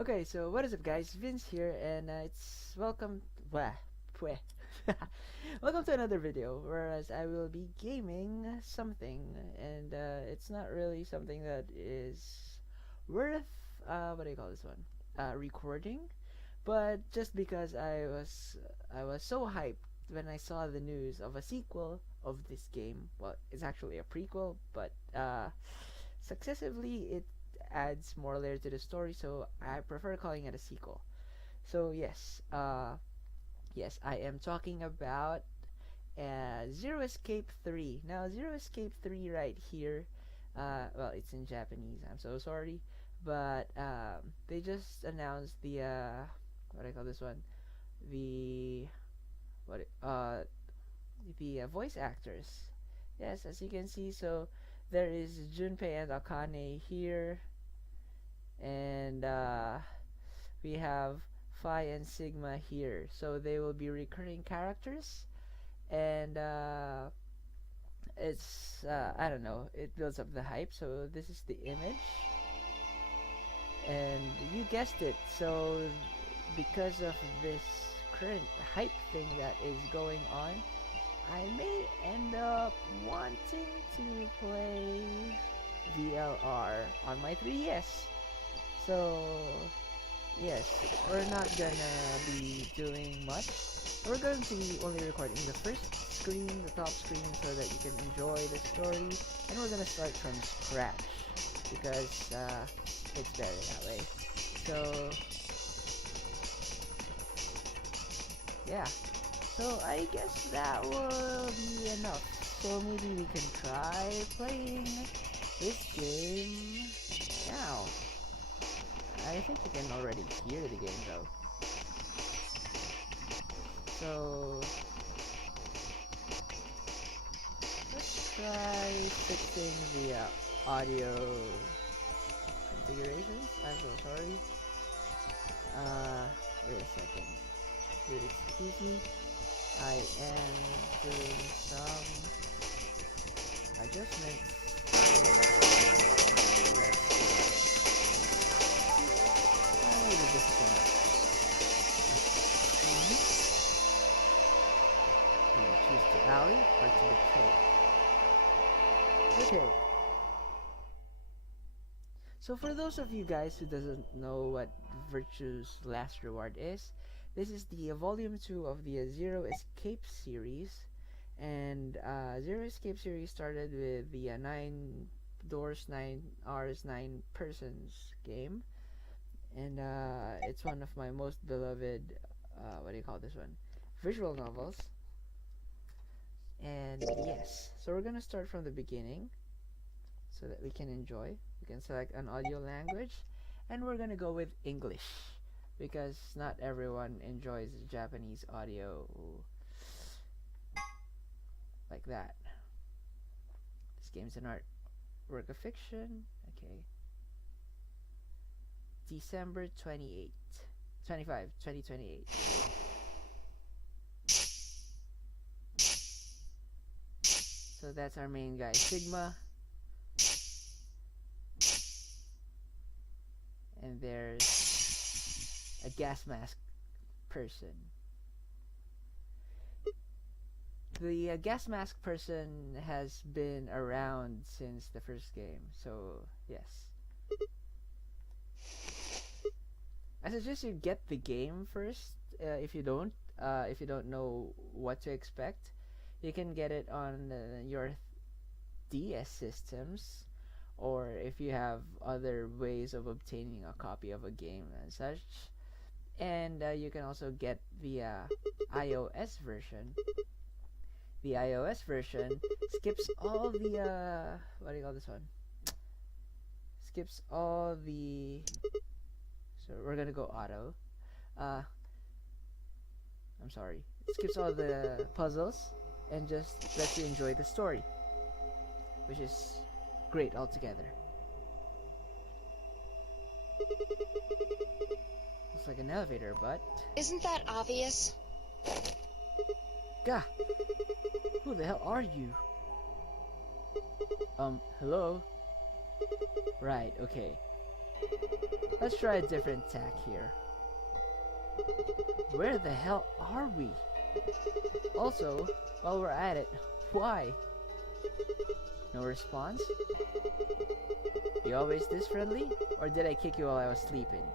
Okay, so what is up, guys? Vince here, and it's welcome. Wah, pweh. Welcome to another video, whereas I will be gaming something, and it's not really something that is worth what do you call this one? Recording, but just because I was so hyped when I saw the news of a sequel of this game. Well, it's actually a prequel, but successively it adds more layer to the story, so I prefer calling it a sequel. So yes, I am talking about Zero Escape 3. Now, Zero Escape 3 right here, well, it's in Japanese. I'm so sorry, but they just announced the what do I call this one? The what the voice actors. Yes, as you can see, so there is Junpei and Akane here, and we have Phi and Sigma here. So they will be recurring characters, and it's I don't know. It builds up the hype. So this is the image, and you guessed it. So because of this current hype thing that is going on, I may end up wanting to play VLR on my 3DS. So yes, we're not gonna be doing much. We're going to be only recording the first screen, the top screen, so that you can enjoy the story. And we're gonna start from scratch because it's better that way. So yeah, so I guess that will be enough. So maybe we can try playing this game now. I think you can already hear the game though. So let's try fixing the audio configurations. I'm so sorry. Wait a second. Dude, excuse me. I am doing some adjustments. Maybe this is enough. Choose to alley or to the cave. Okay. So for those of you guys who doesn't know what Virtue's Last Reward is, this is the volume 2 of the Zero Escape series. And Zero Escape series started with the 9 doors, 9 hours, 9 persons game. And it's one of my most beloved, what do you call this one? Visual novels. And yes, so we're gonna start from the beginning so that we can enjoy. We can select an audio language, and we're gonna go with English because not everyone enjoys Japanese audio like that. This game's an art work of fiction. Okay. December 2028. So that's our main guy, Sigma. And there's a gas mask person. The gas mask person has been around since the first game, so yes. I suggest you get the game first. If you don't know what to expect, you can get it on your DS systems, or if you have other ways of obtaining a copy of a game and such. And you can also get the iOS version. The iOS version skips all the what do you call this one? Skips all the. So we're gonna go auto. I'm sorry. It skips all the puzzles and just lets you enjoy the story, which is great altogether. Looks like an elevator, but Isn't that obvious? Gah! Who the hell are you? Hello? Right, okay. Let's try a different tack here. Where the hell are we? Also, while we're at it, why? No response? You always this friendly? Or did I kick you while I was sleeping?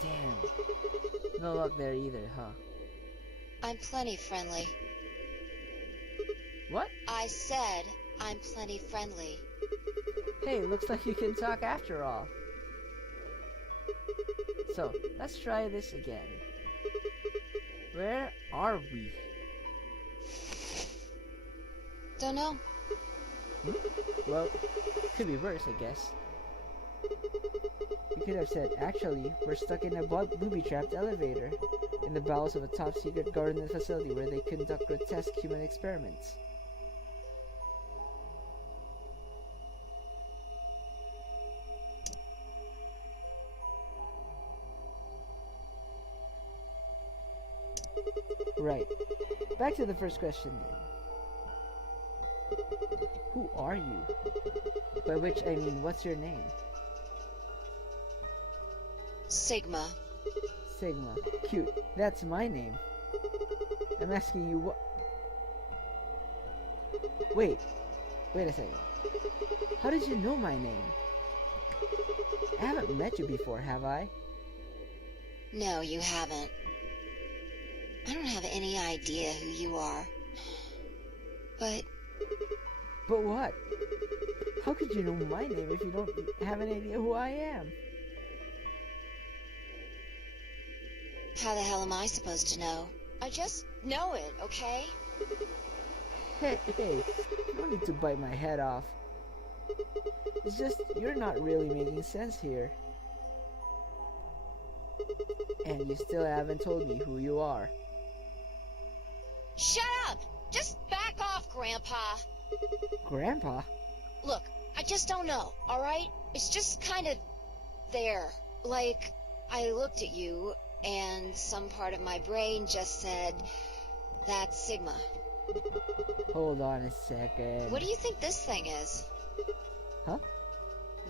Damn. No luck there either, huh? I'm plenty friendly. What? I said I'm plenty friendly. Hey, looks like you can talk after all. So, let's try this again. Where are we? Don't know. Well, could be worse, I guess. You could have said, actually, we're stuck in a booby-trapped elevator in the bowels of a top-secret government facility where they conduct grotesque human experiments. Right. Back to the first question then. Who are you? By which I mean, what's your name? Sigma. Sigma. Cute. That's my name. I'm asking you what... Wait a second. How did you know my name? I haven't met you before, have I? No, you haven't. I don't have any idea who you are. But But what? How could you know my name if you don't have an idea who I am? how the hell am I supposed to know? I just know it, okay? Hey, you don't need to bite my head off. It's just, you're not really making sense here. And you still haven't told me who you are. Shut up! Just back off, Grandpa. Grandpa? Look, I just don't know, alright? It's just kind of there. Like, I looked at you, and some part of my brain just said, that's Sigma. Hold on a second. What do you think this thing is? Huh?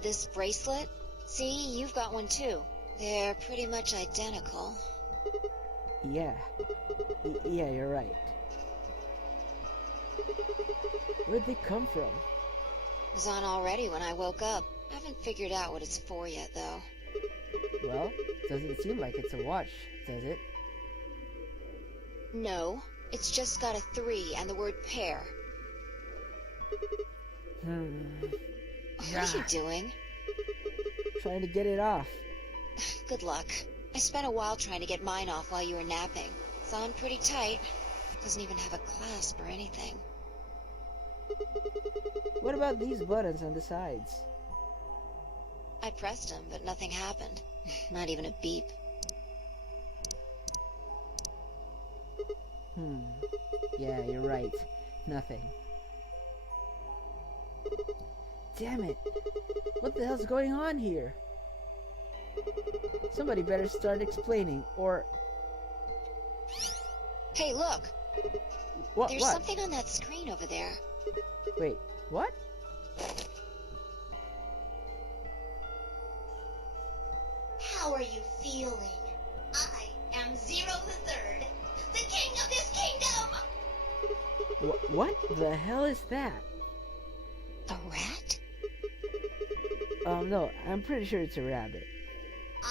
This bracelet? See, you've got one too. They're pretty much identical. Yeah. Yeah, you're right. Where'd they come from? It was on already when I woke up. I haven't figured out what it's for yet, though. Well, doesn't seem like it's a watch, does it? No, it's just got a 3 and the word pair. What are you doing? Trying to get it off. Good luck. I spent a while trying to get mine off while you were napping. It's on pretty tight. Doesn't even have a clasp or anything. What about these buttons on the sides? I pressed them, but nothing happened. Not even a beep. Yeah, you're right. Nothing. Damn it! What the hell's going on here? Somebody better start explaining, or... Hey, look! What? There's something on that screen over there. Wait, what? How are you feeling? I am Zero the Third, the king of this kingdom! What the hell is that? A rat? No, I'm pretty sure it's a rabbit.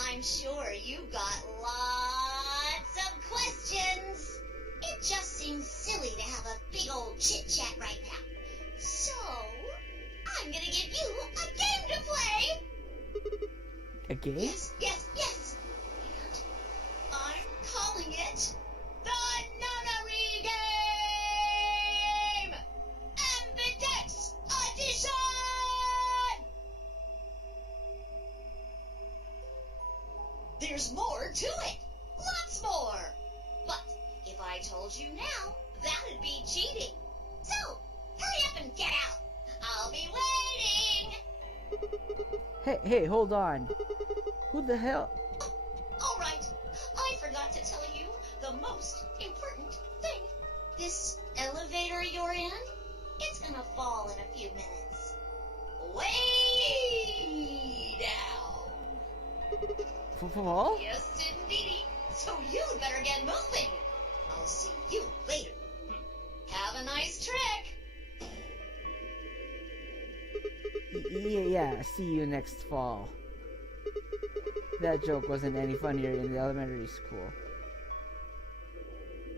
I'm sure you've got lots of questions. It just seems silly to have a big old chit-chat right now. So, I'm gonna give you a game to play! A game? Yes. And I'm calling it the Nunnery Game! Ambidex Edition! There's more to it. Lots more. But if I told you now, that'd be cheating. So, hurry up and get out. I'll be waiting. Hey, hold on. Who the hell? All right. I forgot to tell you the most important thing. This elevator you're in, it's gonna fall in a Fall? Yes, indeedy. So you better get moving. I'll see you later. Have a nice trek. Yeah, see you next fall. That joke wasn't any funnier in the elementary school.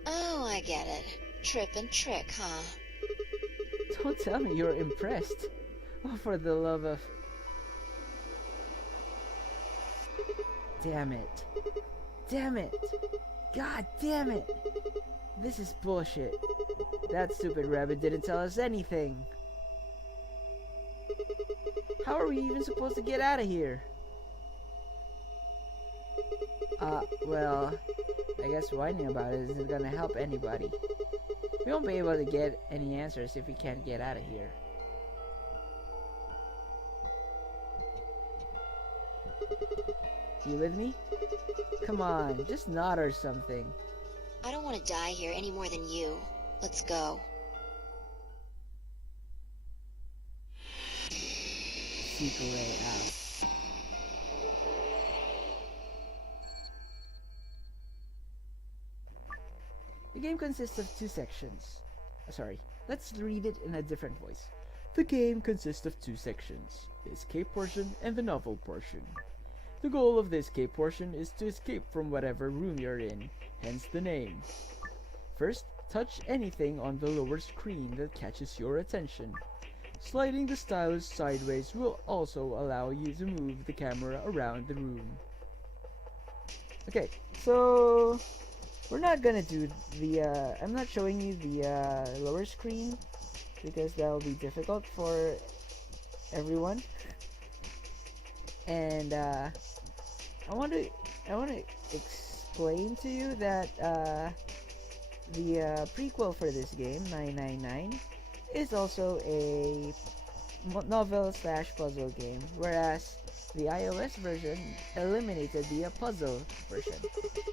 Oh, I get it. Trip and trick, huh? Don't tell me you're impressed. Oh, for the love of... Damn it. Damn it. God damn it. This is bullshit. That stupid rabbit didn't tell us anything. How are we even supposed to get out of here? Well, I guess whining about it isn't gonna help anybody. We won't be able to get any answers if we can't get out of here. You with me? Come on, just nod or something. I don't want to die here any more than you. Let's go. Seek a way out. The game consists of two sections. Sorry, let's read it in a different voice. The game consists of two sections, the escape portion and the novel portion. The goal of the escape portion is to escape from whatever room you're in, hence the name. First, touch anything on the lower screen that catches your attention. Sliding the stylus sideways will also allow you to move the camera around the room. Okay, so we're not gonna do the, I'm not showing you the lower screen because that'll be difficult for everyone. And I want to explain to you that the prequel for this game, 999, is also a novel slash puzzle game, whereas the iOS version eliminated the puzzle version.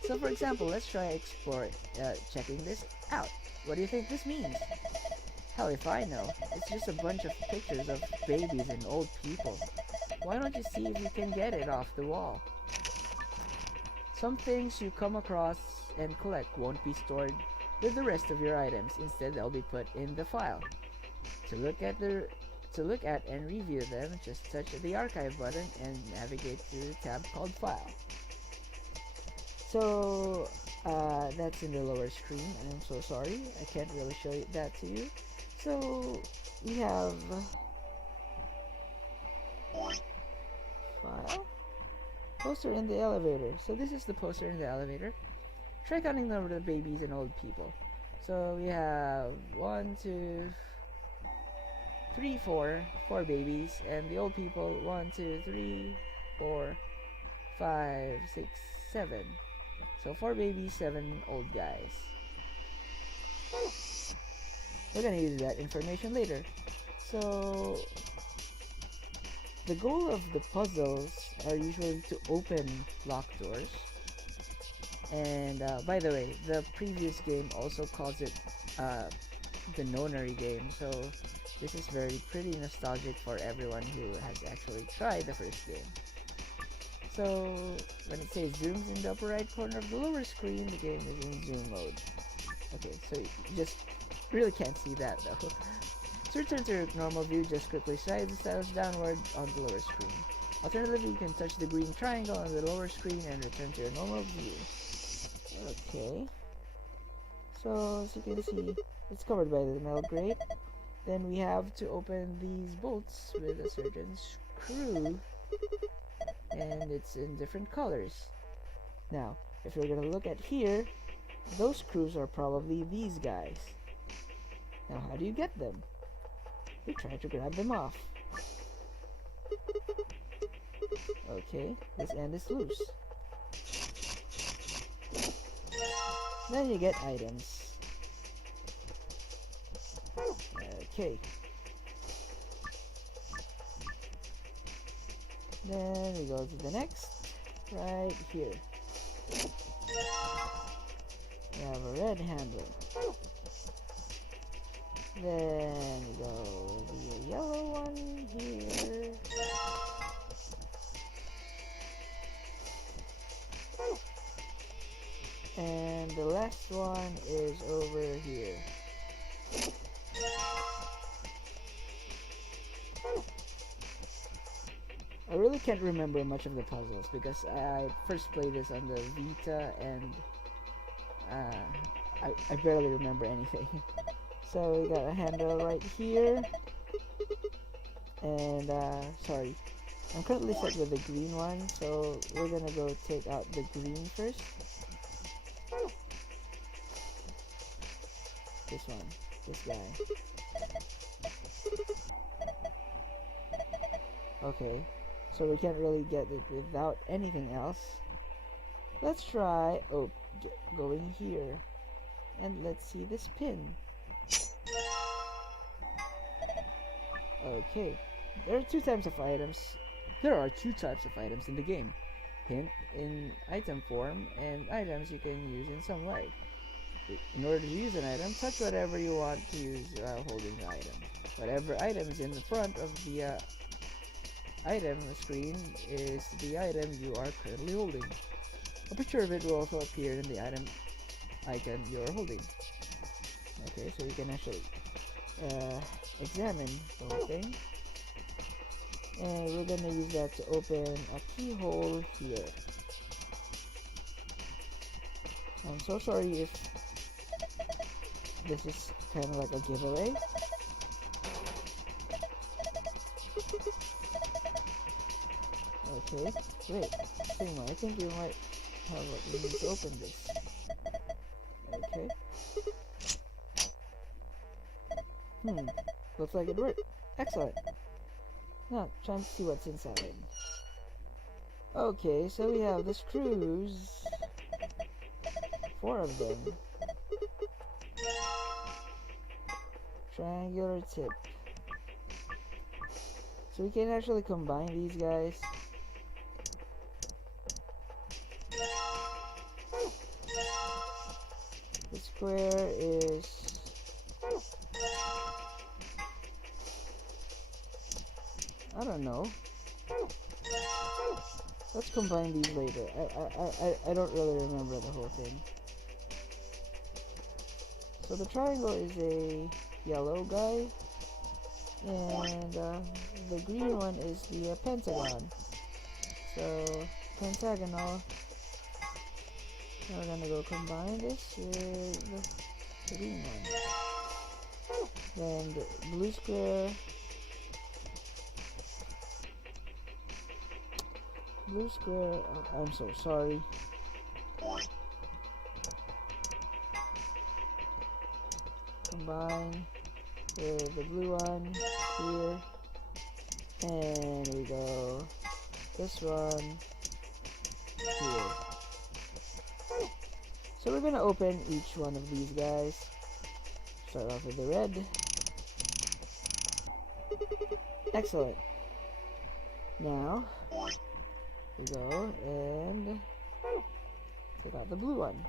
So for example, let's try checking this out. What do you think this means? Hell if I know. It's just a bunch of pictures of babies and old people. Why don't you see if you can get it off the wall? Some things you come across and collect won't be stored with the rest of your items. Instead, they'll be put in the file. To look at and review them, just touch the archive button and navigate to the tab called File. So that's in the lower screen. I'm so sorry, I can't really show that to you. So we have File, poster in the elevator. So this is the poster in the elevator. Try counting the number of babies and old people. So we have 1, 2, 3, 4 babies, and the old people 1, 2, 3, 4, 5, 6, 7. So 4 babies, 7 old guys. We're gonna use that information later. So the goal of the puzzles are usually to open locked doors. And by the way, the previous game also calls it the nonary game, so this is pretty nostalgic for everyone who has actually tried the first game. So when it says zooms in the upper right corner of the lower screen, the game is in zoom mode. Okay, so you just really can't see that though. To return to your normal view, just quickly slide the stylus downward on the lower screen. Alternatively, you can touch the green triangle on the lower screen and return to your normal view. Okay, so as you can see, it's covered by the metal grate. Then we have to open these bolts with a certain screw, and it's in different colors. Now, if you're gonna look at here, those screws are probably these guys. Now, how do you get them? You try to grab them off. Okay, this end is loose. Then you get items. Okay. Then we go to the next, right here. We have a red handle. Then we go the yellow one here. I really can't remember much of the puzzles because I first played this on the Vita and I barely remember anything. So we got a handle right here, and sorry, I'm currently set with the green one, so we're gonna go take out the green first. This one, this guy. Okay, so we can't really get it without anything else. Let's try going here, and let's see this pin. Okay, there are two types of items. There are two types of items in the game. Hint in item form and items you can use in some way. In order to use an item, touch whatever you want to use while holding the item. Whatever item is in the front of the item screen is the item you are currently holding. A picture of it will also appear in the icon you are holding. Okay, so you can actually examine the whole thing. And we're gonna use that to open a keyhole here. I'm so sorry if this is kind of like a giveaway. Okay, wait, Sigma, I think you might have what you need to open this. Okay. Looks like it worked. Excellent. Now, trying to see what's inside. Okay, so we have the screws. 4 of them. Triangular tip. So we can actually combine these guys. The square is... I don't know. Let's combine these later. I don't really remember the whole thing. So the triangle is a yellow guy, and the green one is the pentagon. So pentagonal. Now we're gonna go combine this with the green one. Then the blue square. Blue square, I'm so sorry. Combine with the blue one here. And we go this one here. So we're gonna open each one of these guys. Start off with the red. Excellent. Now we go and take out the blue one.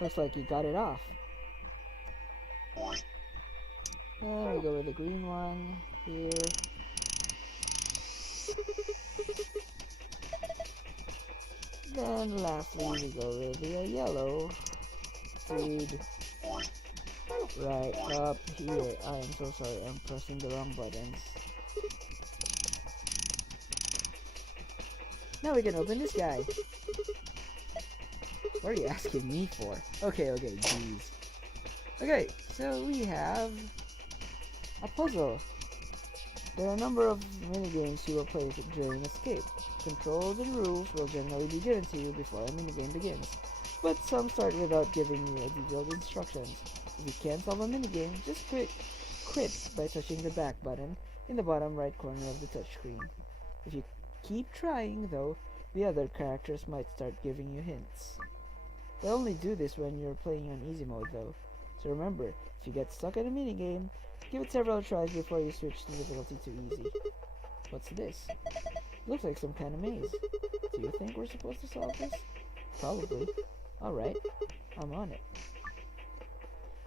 Looks like you got it off. Then we go with the green one here. Then lastly we go with the yellow dude right up here. I am so sorry, I'm pressing the wrong buttons. Now we can open this guy. What are you asking me for? Okay, jeez. Okay, so we have a puzzle. There are a number of minigames you will play during escape. Controls and rules will generally be given to you before a minigame begins, but some start without giving you detailed instructions. If you can't solve a minigame, just quit by touching the back button in the bottom right corner of the touchscreen. If you keep trying, though, the other characters might start giving you hints. They'll only do this when you're playing on easy mode, though. So remember, if you get stuck at a minigame, give it several tries before you switch the difficulty to easy. What's this? Looks like some kind of maze. Do you think we're supposed to solve this? Probably. Alright, I'm on it.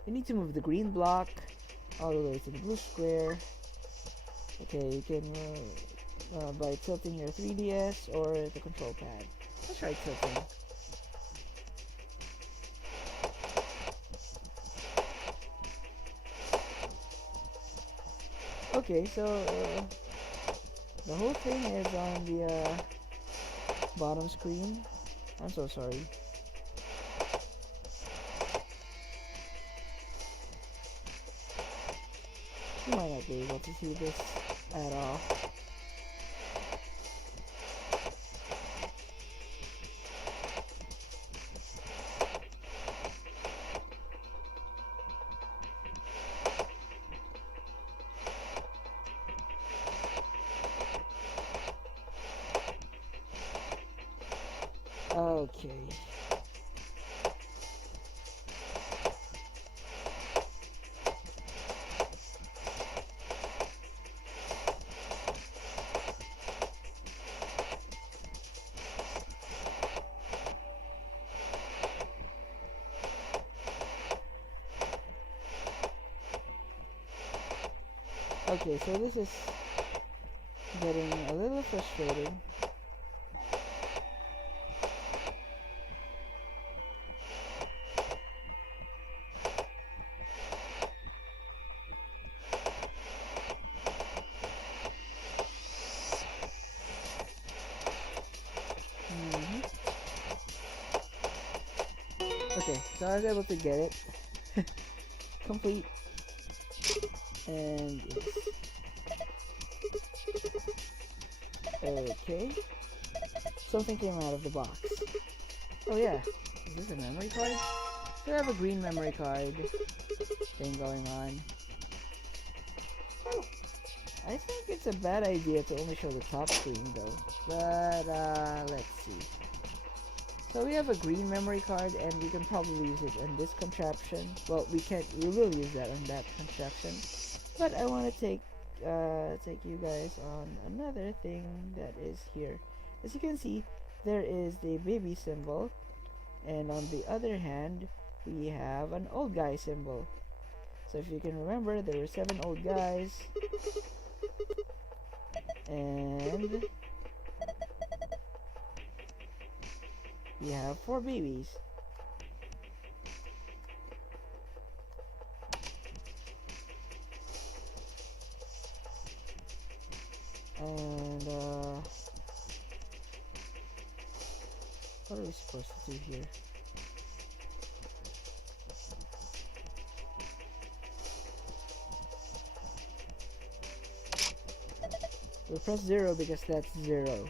You need to move the green block all the way to the blue square. Okay, you can by tilting your 3DS or the control pad. Let's try tilting. Okay, so the whole thing is on the bottom screen. I'm so sorry. You might not be able to see this at all. Okay. Okay, so this is getting a little frustrating. Okay, so I was able to get it complete, and yes. Okay, something came out of the box. Oh yeah, is this a memory card? So I have a green memory card thing going on. I think it's a bad idea to only show the top screen though, but let's see. So we have a green memory card, and we can probably use it on this contraption. Well, we will use that on that contraption. But I want to take you guys on another thing that is here. As you can see, there is the baby symbol, and on the other hand, we have an old guy symbol. So if you can remember, there were 7 old guys, and we have 4 babies. And what are we supposed to do here? We'll press 0 because that's 0.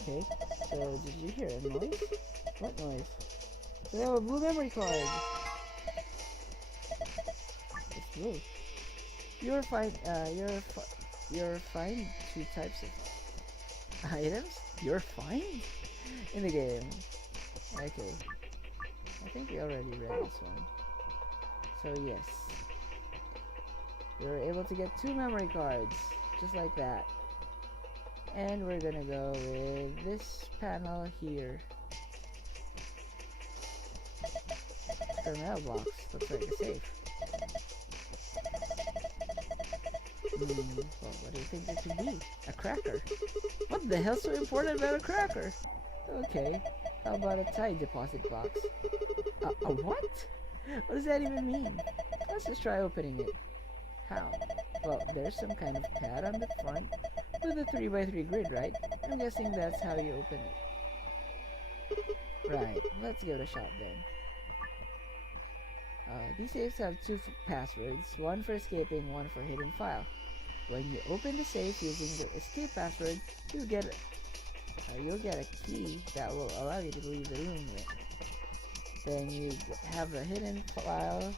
Okay, so did you hear a noise? What noise? So we have a blue memory card. It's blue. You'll find 2 types of items. You're fine in the game. Okay, I think we already read this one. So yes, you're able to get 2 memory cards, just like that. And we're gonna go with this panel here. Square mailbox, looks like a safe. Well, what do you think it could be? A cracker? What the hell's so important about a cracker? Okay, how about a tide deposit box? A what? What does that even mean? Let's just try opening it. How? Well, there's some kind of pad on the front with a 3x3 grid, right? I'm guessing that's how you open it. Right, let's give it a shot then. These safes have 2 passwords, one for escaping, one for hidden file. When you open the safe using the escape password, you'll get a key that will allow you to leave the room with. Then you have a hidden file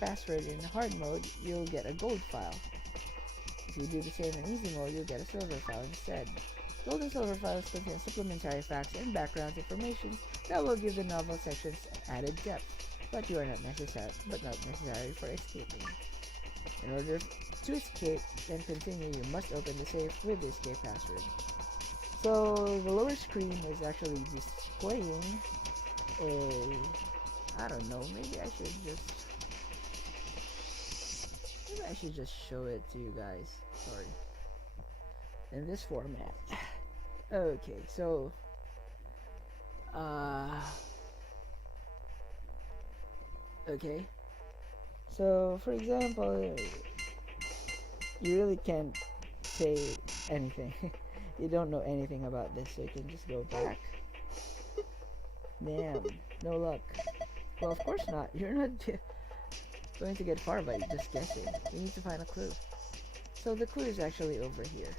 password in hard mode, you'll get a gold file. If you do the same in easy mode, you'll get a silver file instead. Gold and silver files contain supplementary facts and background information that will give the novel sections added depth, but not necessary for escaping. In order to escape and continue, you must open the safe with the escape password. So the lower screen is actually displaying I don't know, maybe I should just show it to you guys. Sorry. In this format. Okay, so okay. So for example, You really can't say anything. You don't know anything about this, so you can just go back. Damn, no luck. Well, of course not. You're not going to get far by just guessing. You need to find a clue. So the clue is actually over here.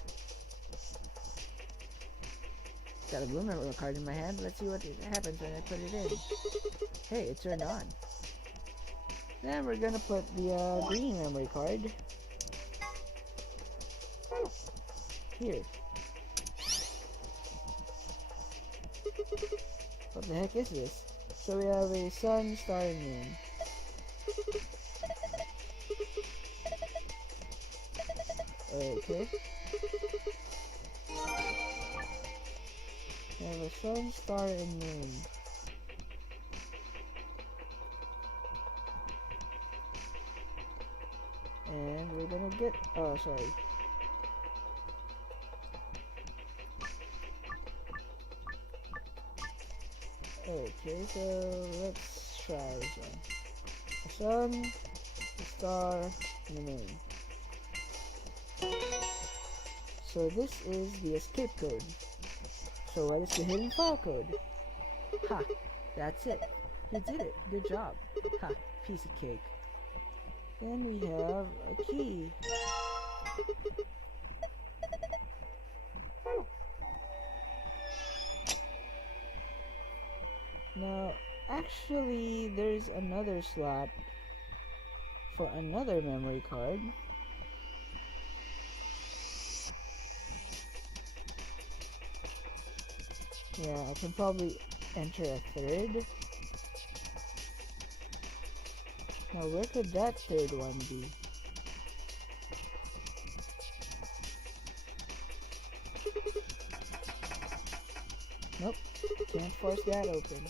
Got a blue memory card in my hand. Let's see what happens when I put it in. Hey, it turned on. Then we're gonna put the green memory card here. What the heck is this? So we have a sun, star, and moon. Okay. We have a sun, star, and moon. And we're gonna get... oh, sorry. Okay, so let's try this one. The sun, the star, and the moon. So this is the escape code. So what is the hidden file code? Ha! That's it. You did it. Good job. Ha! Piece of cake. Then we have a key. Now, actually, there's another slot for another memory card. Yeah, I can probably enter a third. Now, where could that third one be? Nope, can't force that open.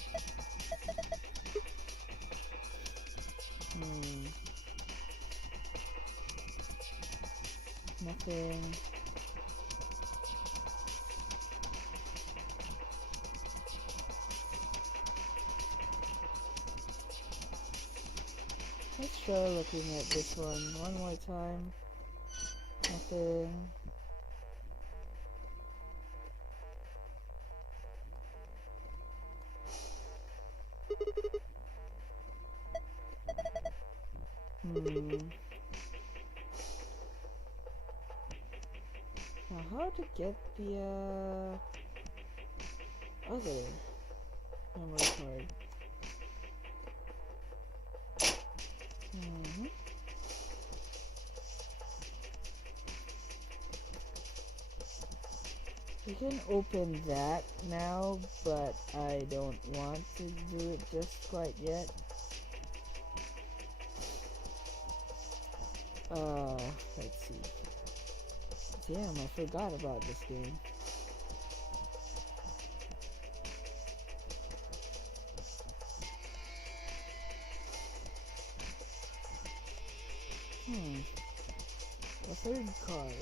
Nothing. Let's try looking at this one more time. Nothing. Now how to get the other memory card? We can open that now, but I don't want to do it just quite yet. Let's see. Damn, I forgot about this game. A third card.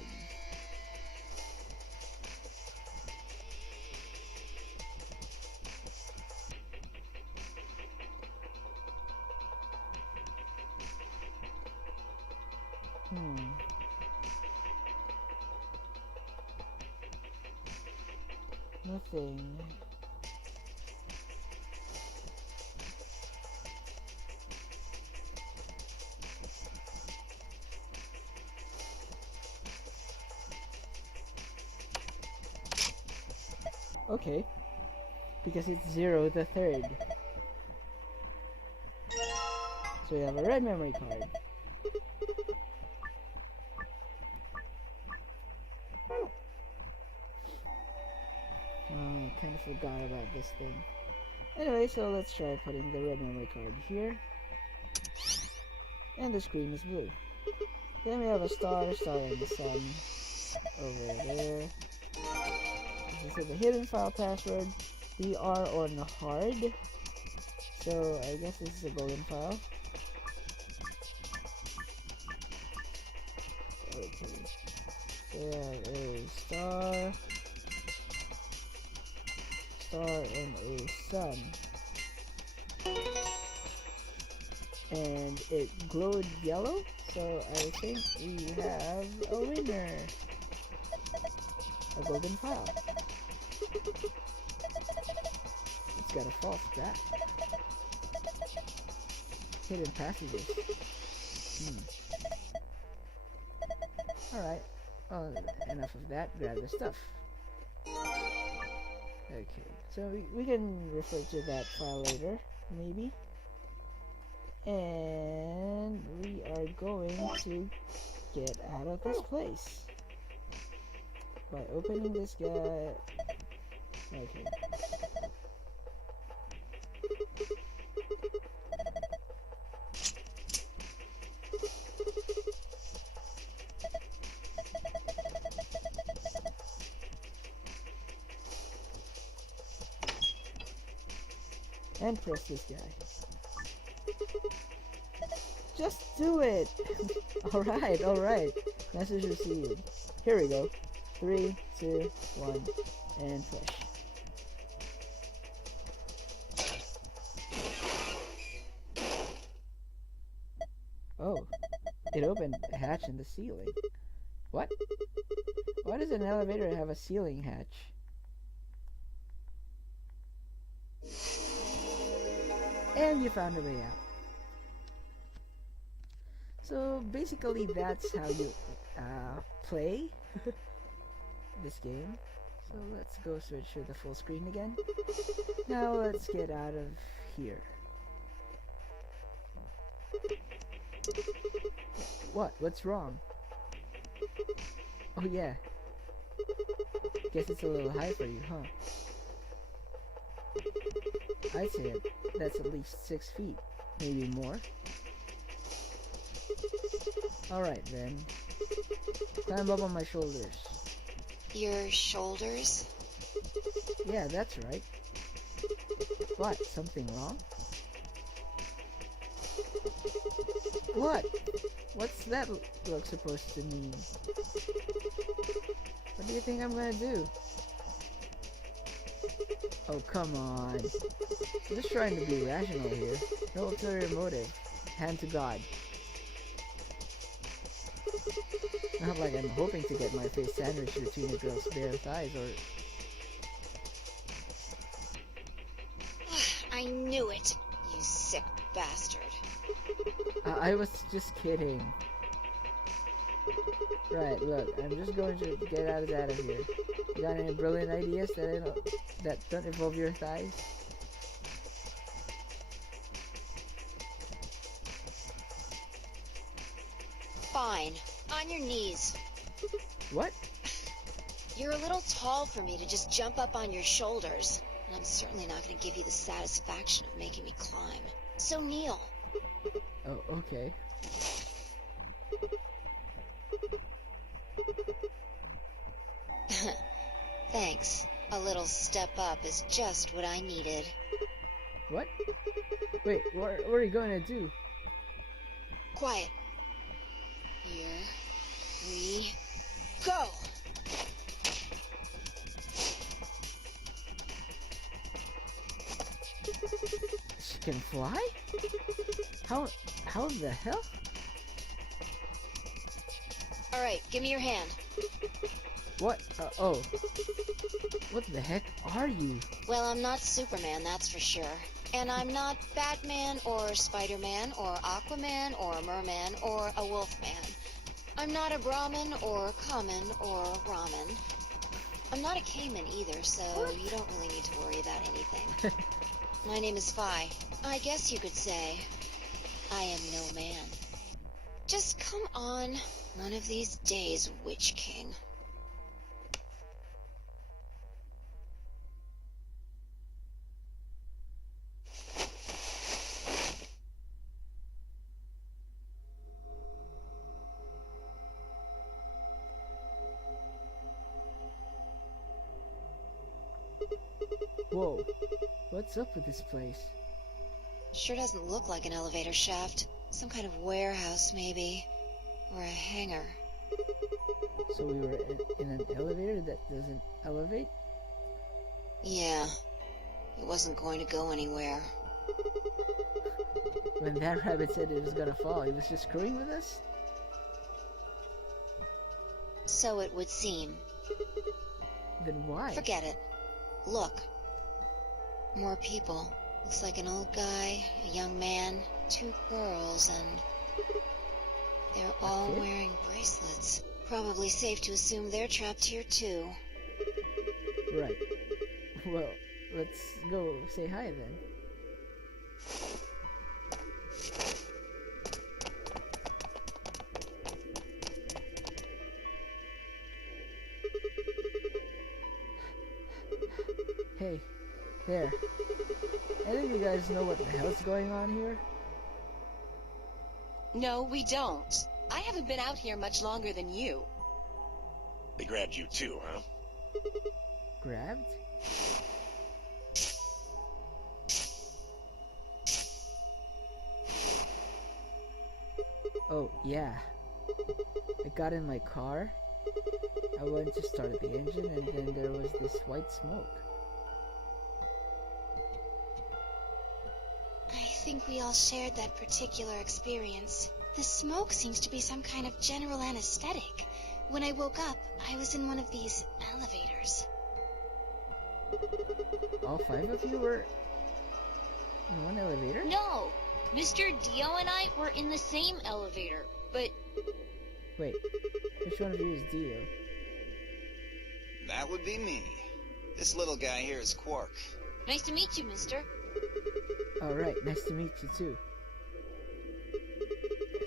Nothing. Okay. Because it's 0 the third. So we have a red memory card. I kind of forgot about this thing. Anyway, so let's try putting the red memory card here. And the screen is blue. Then we have a star, and the sun over there. This is the hidden file password. We are on hard. So I guess this is a golden file. Okay. So we have a star, and a sun. And it glowed yellow, So I think we have a winner. A golden file. It's got a false back. Hidden passages. Alright. Oh, enough of that. Grab the stuff. Okay. So we can refer to that file later. Maybe. And we are going to get out of this place by opening this guy. Okay. And press this guy. Just do it! Alright. Message received. Here we go. 3, 2, 1, and push. Oh, it opened a hatch in the ceiling. What? Why does an elevator have a ceiling hatch? And you found a way out. So basically that's how you play this game. So let's go switch to the full screen again. Now let's get out of here. What? What's wrong? Oh yeah. Guess it's a little high for you, huh? I'd say that's at least 6 feet, maybe more. Alright then. Climb up on my shoulders. Your shoulders? Yeah, that's right. What? Something wrong? What? What's that look supposed to mean? What do you think I'm gonna do? Oh, come on. I'm just trying to be rational here. No ulterior motive. Hand to God. Not like I'm hoping to get my face sandwiched between a girl's bare thighs or... I knew it, you sick bastard. I was just kidding. Right, look, I'm just going to get out of here. You got any brilliant ideas that don't involve your thighs? Fine. On your knees. What? You're a little tall for me to just jump up on your shoulders. And I'm certainly not going to give you the satisfaction of making me climb. So kneel. Oh, okay. Thanks. A little step up is just what I needed. What? Wait, what are you going to do? Quiet. Here we go. She can fly? How the hell? Alright, give me your hand. What? Oh. What the heck are you? Well, I'm not Superman, that's for sure. And I'm not Batman or Spider-Man or Aquaman or Merman or a Wolfman. I'm not a Brahmin or Common or Ramen. I'm not a Cayman either, so you don't really need to worry about anything. My name is Phi. I guess you could say I am no man. Just come on, one of these days, Witch King. Whoa. What's up with this place? Sure doesn't look like an elevator shaft. Some kind of warehouse, maybe. Or a hangar. So we were in an elevator that doesn't elevate? Yeah. It wasn't going to go anywhere. When that rabbit said it was gonna fall, he was just screwing with us? So it would seem. Then why? Forget it. Look. More people. Looks like an old guy, a young man, 2 girls, and they're all kid? wearing bracelets. Probably safe to assume they're trapped here too. Right. Well, let's go say hi then. Hey, there. Any of you guys know what the hell's going on here? No, we don't. I haven't been out here much longer than you. They grabbed you too, huh? Grabbed? Oh, yeah. I got in my car. I went to start the engine and then there was this white smoke. I think we all shared that particular experience. The smoke seems to be some kind of general anesthetic. When I woke up, I was in one of these elevators. All 5 of you were in one elevator? No, Mr. Dio and I were in the same elevator, but Wait, which one of you is Dio? That would be me. This little guy here is Quark. nice to meet you, mister. Alright, nice to meet you too.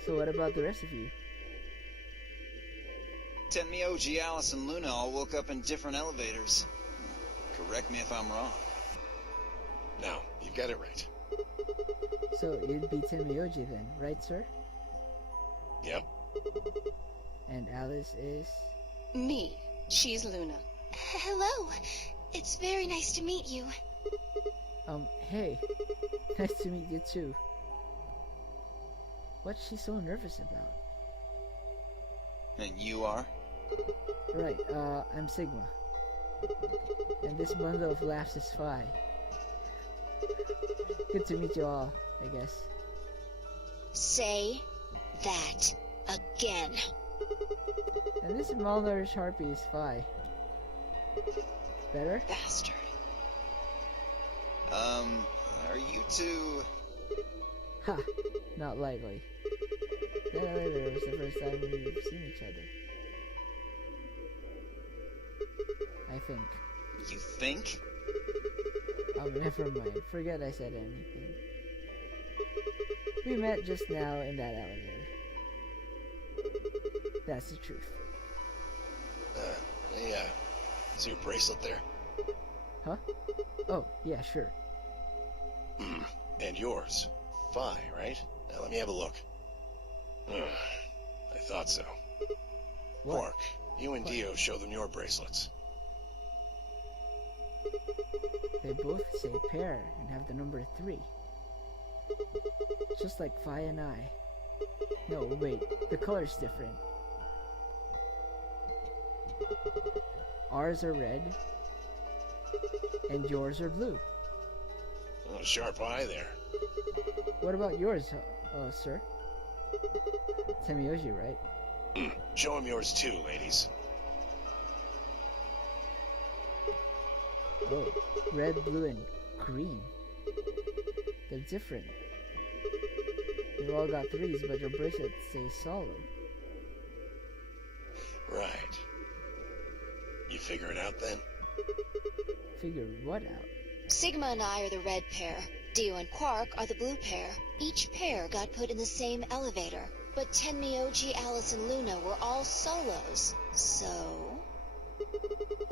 So what about the rest of you? Tenmyoji, Alice, and Luna all woke up in different elevators. Correct me if I'm wrong. No, you've got it right. So you'd be Tenmyoji then, right sir? Yep. And Alice is... Me. She's Luna. Hello. It's very nice to meet you. Hey. Nice to meet you too. What's she so nervous about? And you are? Right, I'm Sigma. And this bundle of laughs is Phi. Good to meet you all, I guess. Say that again. And this malnourished harpy is Phi. Better? Bastard. Are you two... Ha! Not likely. That elevator was the first time we've seen each other. I think. You think? Never mind. Forget I said anything. We met just now in that elevator. That's the truth. Yeah. See your bracelet there? Huh? Oh, yeah, sure. And yours. Phi, right? Now let me have a look. I thought so. What? Quark, you and What? Dio show them your bracelets. They both say pair and have the number 3. Just like Phi and I. No, wait, the color's different. Ours are red, and yours are blue. Oh, sharp eye there. What about yours, sir? Tenmyoji, right? Show him yours too, ladies. Oh, red, blue, and green. They're different. You've all got 3s, but your bracelets say solo. Right. You figure it out then? Figure what out? Sigma and I are the red pair. Dio and Quark are the blue pair. Each pair got put in the same elevator. But Tenmyoji, Alice, and Luna were all solos. So...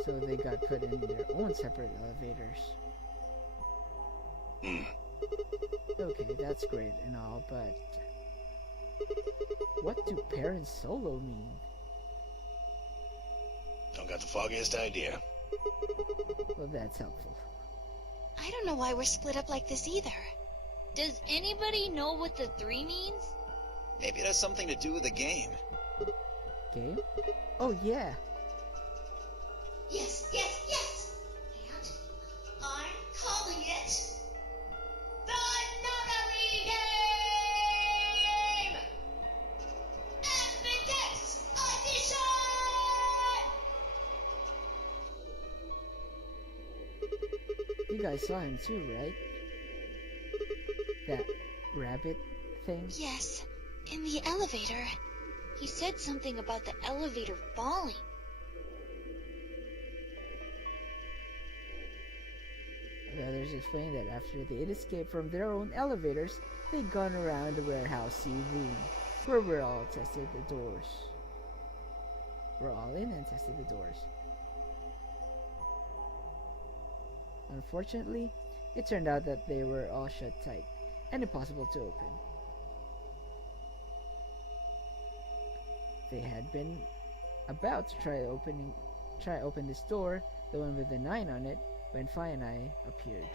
So they got put in their own separate elevators. Okay, that's great and all, but... What do pair and solo mean? Don't got the foggiest idea. Well, that's helpful. I don't know why we're split up like this either. Does anybody know what the 3 means? Maybe it has something to do with the game. Game? Oh, yeah. Yes, yes, yes! And I'm calling it the Nunnery Game! FNX Edition! guys saw him too, right? That rabbit thing? Yes, in the elevator. He said something about the elevator falling. The others explained that after they'd escaped from their own elevators, they'd gone around the warehouse C room, where we're all tested the doors. We're all in and tested the doors. Unfortunately, it turned out that they were all shut tight and impossible to open. They had been about to try open this door, the one with the 9 on it, when Fi and I appeared.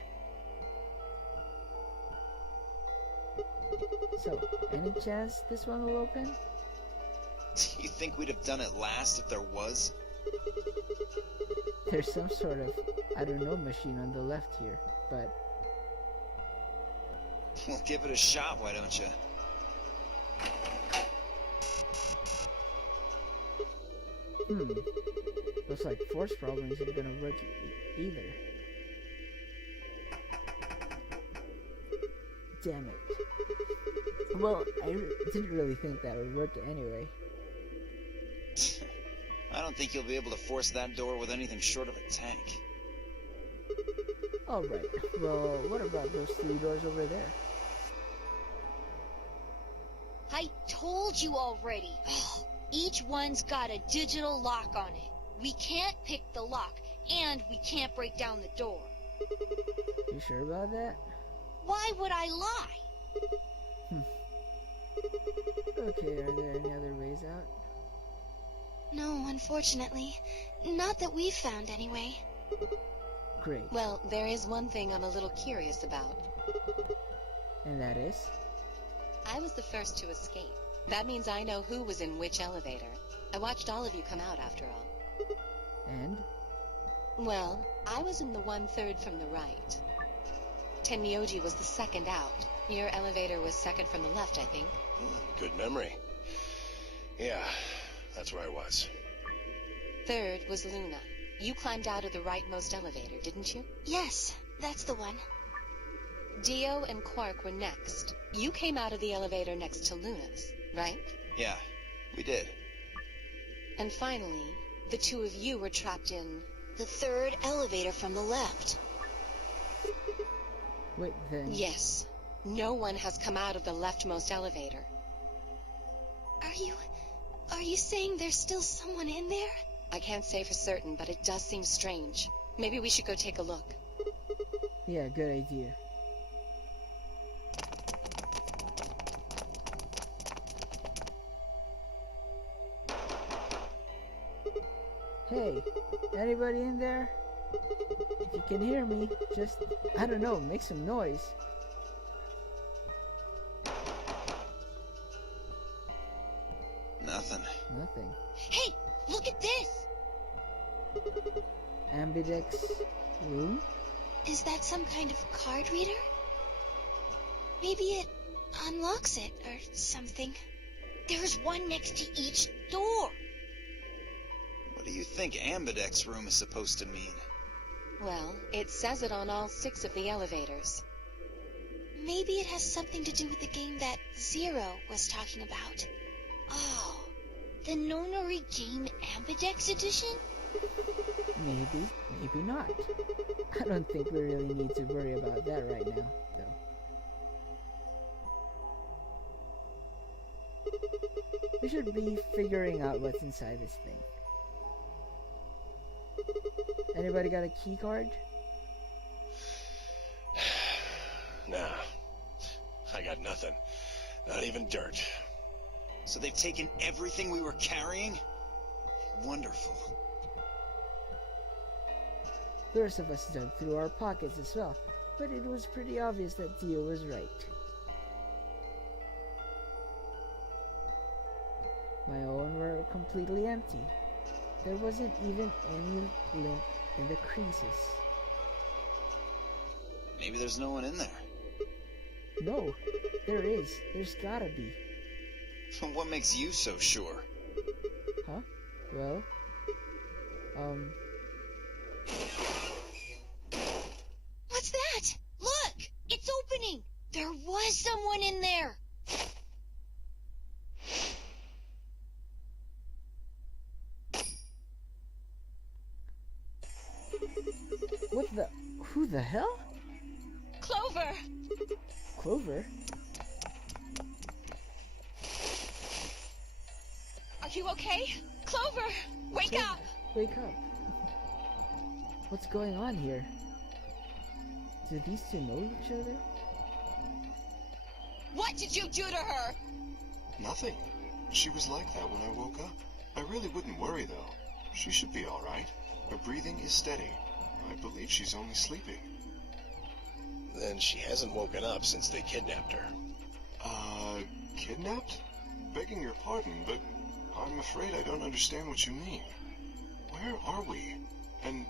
So, any chance this one will open? You think we'd have done it last if there was? There's some sort of, I don't know, machine on the left here, but Well, give it a shot, why don't you? looks like force problems isn't gonna work either. Damn it. Well, I didn't really think that would work anyway. I don't think you'll be able to force that door with anything short of a tank. Alright, well, what about those 3 doors over there? I told you already. Each one's got a digital lock on it. We can't pick the lock, and we can't break down the door. You sure about that? Why would I lie? Okay, are there any other ways out? No, unfortunately. Not that we've found, anyway. Great. Well, there is one thing I'm a little curious about. And that is? I was the first to escape. That means I know who was in which elevator. I watched all of you come out after all. And? Well, I was in the 1/3 from the right. Tenmyoji was the second out. Your elevator was second from the left, I think. Good memory. Yeah, that's where I was. Third was Luna. You climbed out of the rightmost elevator, didn't you? Yes, that's the one. Dio and Quark were next. You came out of the elevator next to Luna's, right? Yeah, we did. And finally, the 2 of you were trapped in... The 3rd elevator from the left. Wait, then... Yes. No one has come out of the leftmost elevator. Are you saying there's still someone in there? I can't say for certain, but it does seem strange. Maybe we should go take a look. Yeah, good idea. Hey, anybody in there? If you can hear me, just, I don't know, make some noise. Nothing. Nothing. Hey, look at this! Ambidex room? Is that some kind of card reader? Maybe it unlocks it or something. There's one next to each door. What do you think Ambidex room is supposed to mean? Well, it says it on all 6 of the elevators. Maybe it has something to do with the game that Zero was talking about. Oh, the Nonori Game Ambidex Edition? Maybe, maybe not. I don't think we really need to worry about that right now, though. We should be figuring out what's inside this thing. Anybody got a key card? Nah, I got nothing. Not even dirt. So they've taken everything we were carrying? Wonderful. The rest of us dug through our pockets as well, but it was pretty obvious that Dio was right. My own were completely empty. There wasn't even any lint in the creases. Maybe there's no one in there. No, there is. There's gotta be. What makes you so sure? Huh? What's There was someone in there! What the? Who the hell? Clover! Clover? Are you okay? Clover! Wake up! Wake up. What's going on here? Do these two know each other? What did you do to her? Nothing. She was like that when I woke up. I really wouldn't worry, though. She should be all right. Her breathing is steady. I believe she's only sleeping. Then she hasn't woken up since they kidnapped her. Kidnapped? Begging your pardon, but I'm afraid I don't understand what you mean. Where are we? And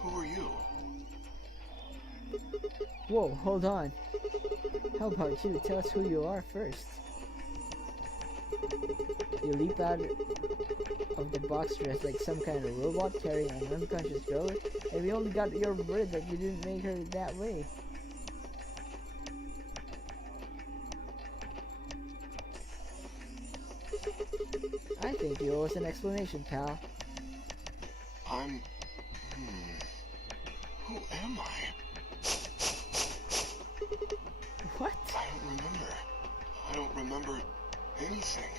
who are you? Whoa, hold on. How about you? Tell us who you are first. You leap out of the box dressed like some kind of robot carrying an unconscious girl, and we only got your word that you didn't make her that way. I think you owe us an explanation, pal. Who am I? What? I don't remember anything.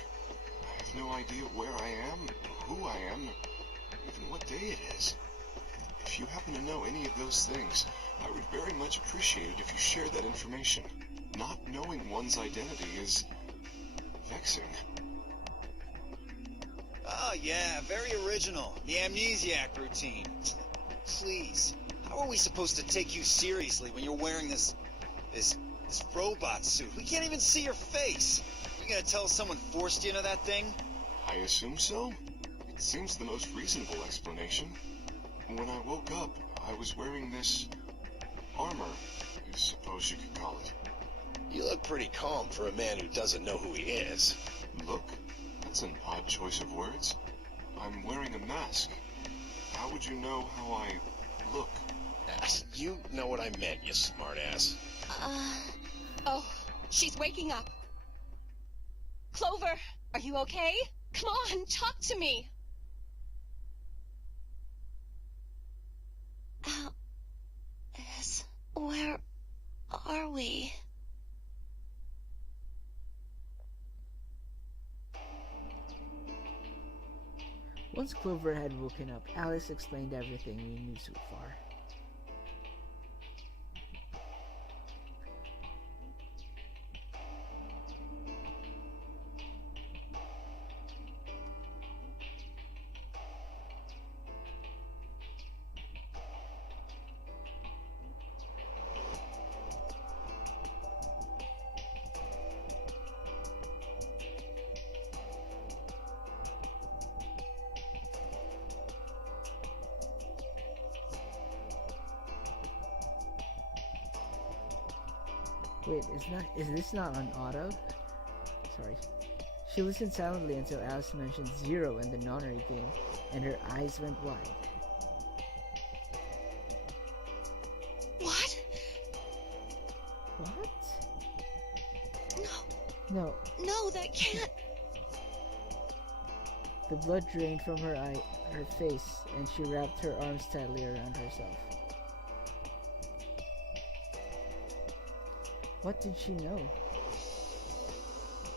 I have no idea where I am, who I am, even what day it is. If you happen to know any of those things, I would very much appreciate it if you shared that information. Not knowing one's identity is vexing. Oh, yeah, very original. The amnesiac routine. Please, how are we supposed to take you seriously when you're wearing this robot suit? We can't even see your face. You gonna tell us someone forced you into that thing? I assume so. It seems the most reasonable explanation. When I woke up, I was wearing this armor, I suppose you could call it. You look pretty calm for a man who doesn't know who he is. Look? That's an odd choice of words. I'm wearing a mask. How would you know how I look? You know what I meant, you smartass. Oh, she's waking up. Clover, are you okay? Come on, talk to me. Alice, where are we? Once Clover had woken up, Alice explained everything we knew so far. Wait, is this not on auto? Sorry. She listened silently until Alice mentioned 0 in the nonary game, and her eyes went wide. What? What? No. No. No, that can't. The blood drained from her face, and she wrapped her arms tightly around herself. What did she know?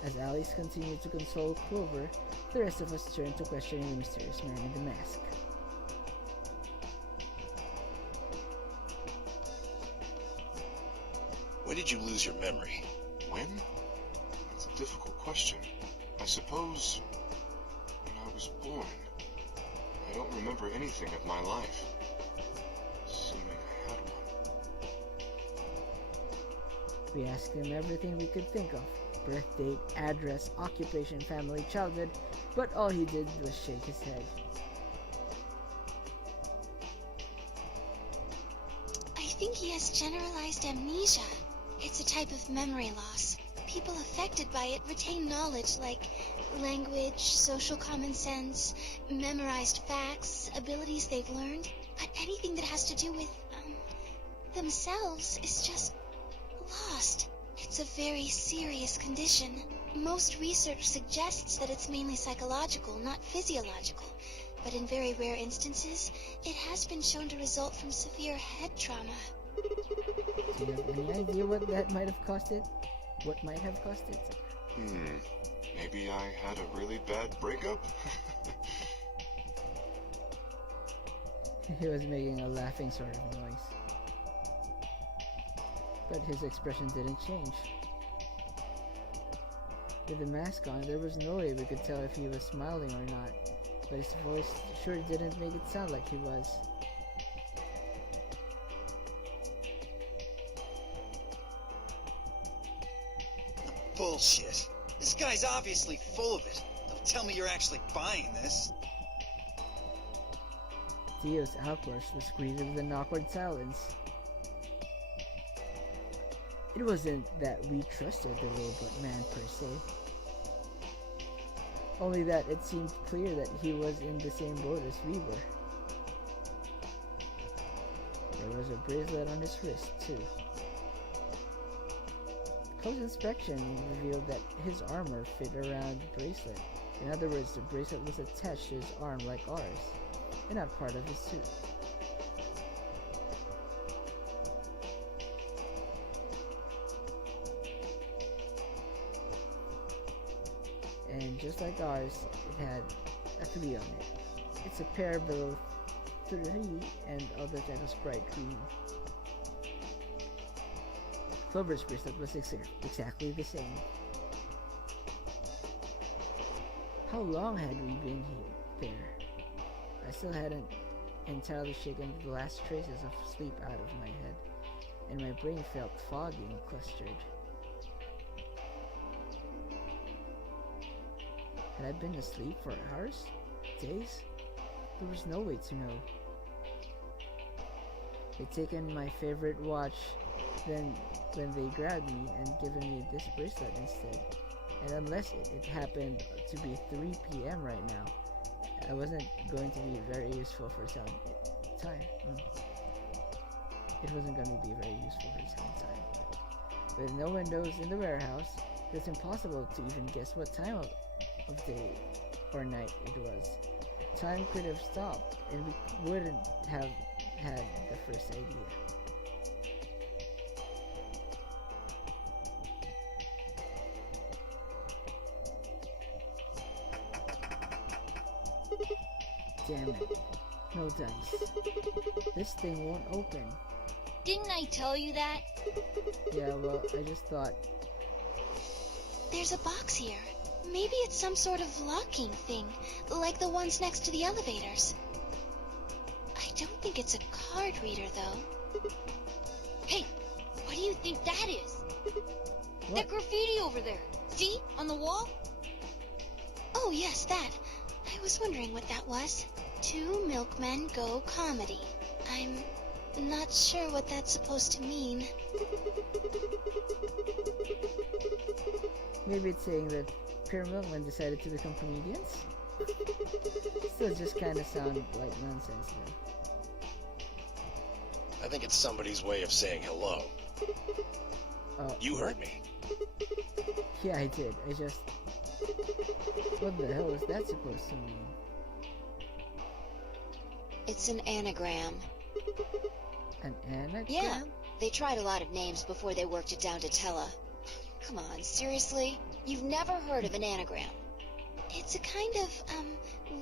As Alice continued to console Clover, the rest of us turned to questioning the mysterious man in the mask. When did you lose your memory? When? That's a difficult question. I suppose when I was born. I don't remember anything of my life. Assuming I had one. We asked him everything we could think of. Birth date, address, occupation, family, childhood, but all he did was shake his head. I think he has generalized amnesia. It's a type of memory loss. People affected by it retain knowledge like language, social common sense, memorized facts, abilities they've learned. But anything that has to do with, themselves is just Lost. It's a very serious condition. Most research suggests that it's mainly psychological, not physiological. But in very rare instances, it has been shown to result from severe head trauma. Do you have any idea what that might have caused it? What might have caused it? Maybe I had a really bad breakup? He was making a laughing sort of noise. But his expression didn't change. With the mask on, there was no way we could tell if he was smiling or not, but his voice sure didn't make it sound like he was. Bullshit. This guy's obviously full of it. Don't tell me you're actually buying this. Theo's outburst was greeted with an awkward silence. It wasn't that we trusted the robot man per se. Only that it seemed clear that he was in the same boat as we were. There was a bracelet on his wrist, too. Close inspection revealed that his armor fit around the bracelet. In other words, the bracelet was attached to his arm like ours, and not part of his suit. And just like ours, it had a 3 on it. It's a pair below 3 and other type of bright green. Clover's bracelet was exactly the same. How long had we been there? I still hadn't entirely shaken the last traces of sleep out of my head, and my brain felt foggy and clustered. Had I been asleep for hours? Days? There was no way to know. They'd taken my favorite watch, then when they grabbed me and given me this bracelet instead. And unless it happened to be 3 p.m. right now, I wasn't going to be very useful for some time. It wasn't going to be very useful for some time. With no windows in the warehouse, it's impossible to even guess what time of day or night it was. Time could have stopped, and we wouldn't have had the first idea. Damn it. No dice. This thing won't open. Didn't I tell you that? Yeah, well, I just thought... There's a box here. Maybe it's some sort of locking thing, like the ones next to the elevators. I don't think it's a card reader, though. Hey, what do you think that is? What? That graffiti over there. See? On the wall? Oh, yes, that. I was wondering what that was. 2 milkmen go comedy. I'm not sure what that's supposed to mean. Maybe it's saying that Pure Milkman decided to become comedians? Still just kinda sound like nonsense though. I think it's somebody's way of saying hello. You what? heard me. Yeah, I did. I just... What the hell is that supposed to mean? It's an anagram. An anagram? Yeah, they tried a lot of names before they worked it down to Tella. Come on, seriously? You've never heard of an anagram? It's a kind of,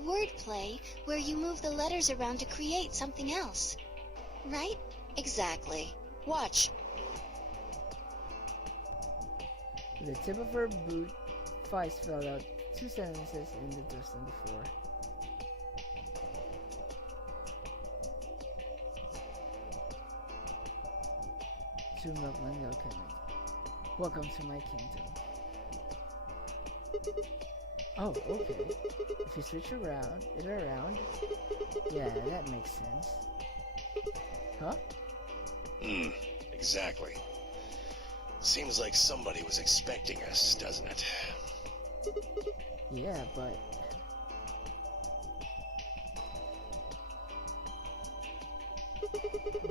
wordplay where you move the letters around to create something else. Right? Exactly. Watch. With the tip of her boot, Feist spelled out 2 sentences in the dust on the floor. To Milkman Milkman. Welcome to my kingdom. Oh, okay. If you switch it around, yeah, that makes sense. Huh? Exactly. Seems like somebody was expecting us, doesn't it? Yeah, but...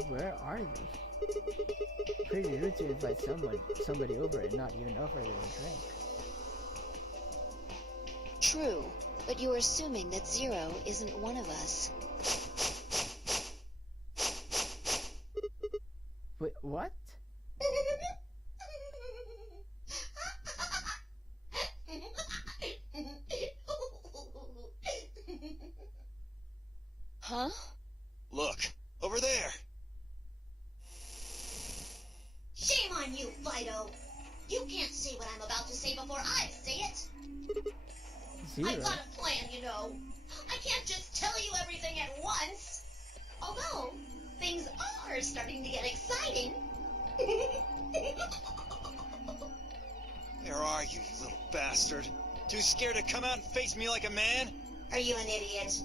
Where are they? Pretty rude to invite somebody over and not even offer them a drink. True, but you're assuming that Zero isn't one of us. Wait, what? Huh? Look, over there. Shame on you, Fido. You can't say what I'm about to say before I say it. Zero? I've got a plan, you know. I can't just tell you everything at once. Although, things are starting to get exciting. Where are you, you little bastard? Too scared to come out and face me like a man? Are you an idiot?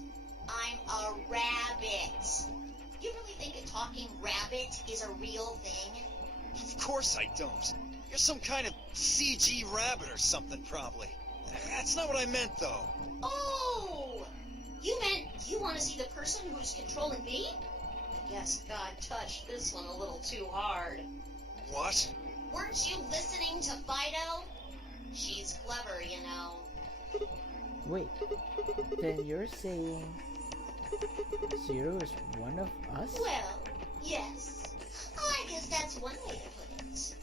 I'm a rabbit. You really think a talking rabbit is a real thing? Of course I don't. You're some kind of CG rabbit or something, probably. That's not what I meant, though. Oh! You meant you want to see the person who's controlling me? I guess God touched this one a little too hard. What? Weren't you listening to Fido? She's clever, you know. Wait, then you're saying Zero is one of us? Well, yes. I guess that's one way to put it.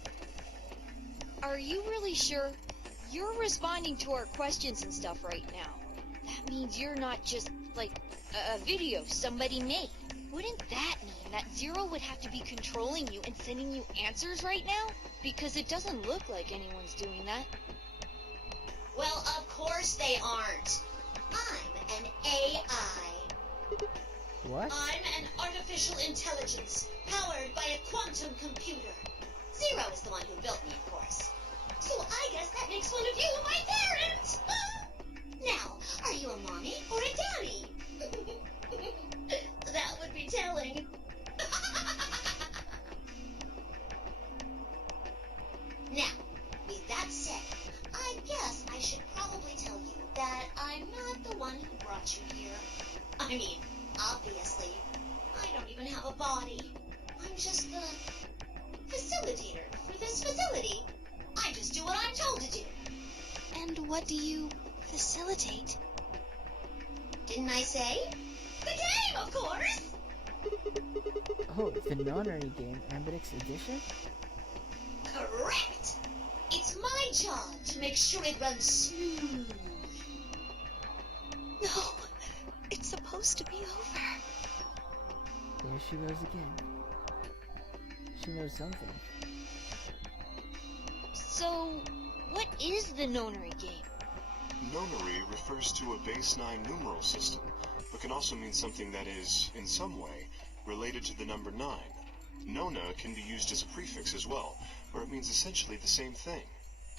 Are you really sure? You're responding to our questions and stuff right now. That means you're not just, like, a video somebody made. Wouldn't that mean that Zero would have to be controlling you and sending you answers right now? Because it doesn't look like anyone's doing that. Well, of course they aren't. I'm an AI. What? I'm an artificial intelligence powered by a quantum computer. Zero is the one who built me, of course. So I guess that makes one of you my parent. Now, are you a mommy or a daddy? That would be telling. Now, with that said, I guess I should probably tell you that I'm not the one who brought you here. I mean, obviously, I don't even have a body. I'm just the facilitator for this facility. I just do what I'm told to do. And what do you facilitate? Didn't I say? The game, of course! Oh, the nonary game, Ambidix Edition? Correct! It's my job to make sure it runs smooth. No, it's supposed to be over. There she goes again. She knows something. So, what is the nonary game? Nonary refers to a base 9 numeral system, but can also mean something that is, in some way, related to the number 9. Nona can be used as a prefix as well, where it means essentially the same thing.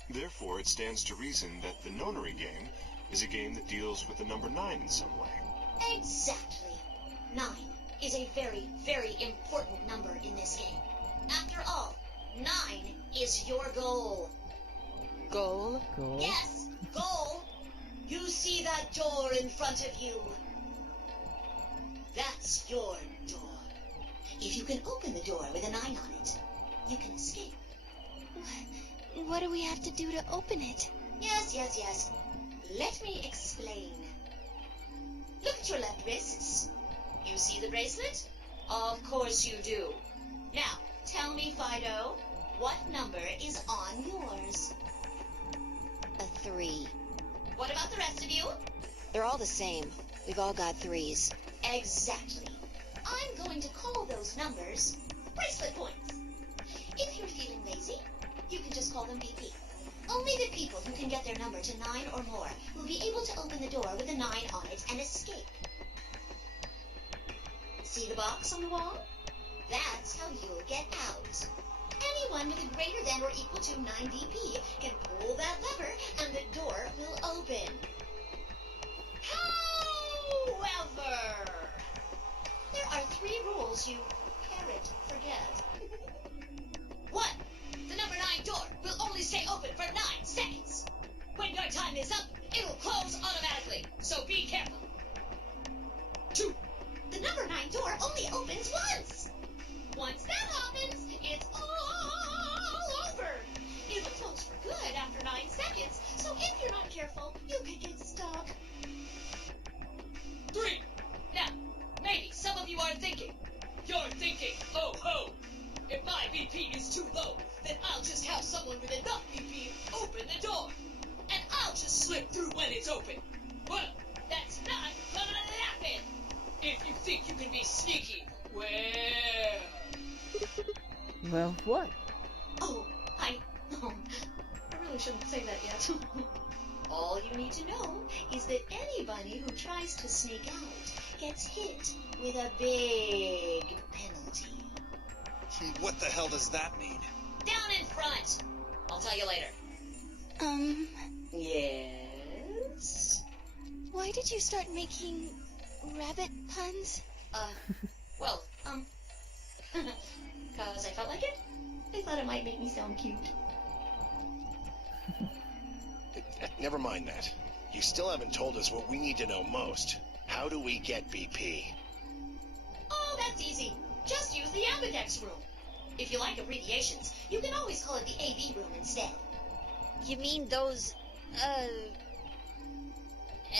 Therefore, it stands to reason that the nonary game is a game that deals with the number 9 in some way. Exactly. 9 is a very, very important number in this game. After all, 9 is your goal. Goal? Goal? Yes, goal. You see that door in front of you? That's your door. If you can open the door with a 9 on it, you can escape. What do we have to do to open it? Yes. Let me explain. Look at your left wrists. You see the bracelet? Of course you do. Now, tell me, Fido, what number is on yours? A 3. What about the rest of you? They're all the same. We've all got 3s. Exactly. I'm going to call those numbers bracelet points. If you're feeling lazy, you can just call them BP. Only the people who can get their number to 9 or more will be able to open the door with a 9 on it and escape. See the box on the wall? That's how you'll get out. Anyone with a greater than or equal to 9 BP can pull that lever and the door will open. However, there are 3 rules you can't forget. 1. The number 9 door will only stay open for 9 seconds. When your time is up, it'll close automatically, so be careful. 2. The number 9 door only opens once. Once that happens, open. Well, that's not gonna happen. If you think you can be sneaky, well... Well, what? Oh, I really shouldn't say that yet. All you need to know is that anybody who tries to sneak out gets hit with a big penalty. What the hell does that mean? Down in front! I'll tell you later. Yes? Why did you start making rabbit puns? Well, cause I felt like it. I thought it might make me sound cute. Never mind that. You still haven't told us what we need to know most. How do we get BP? Oh, that's easy. Just use the ambidex room. If you like abbreviations, you can always call it the AV room instead. You mean those,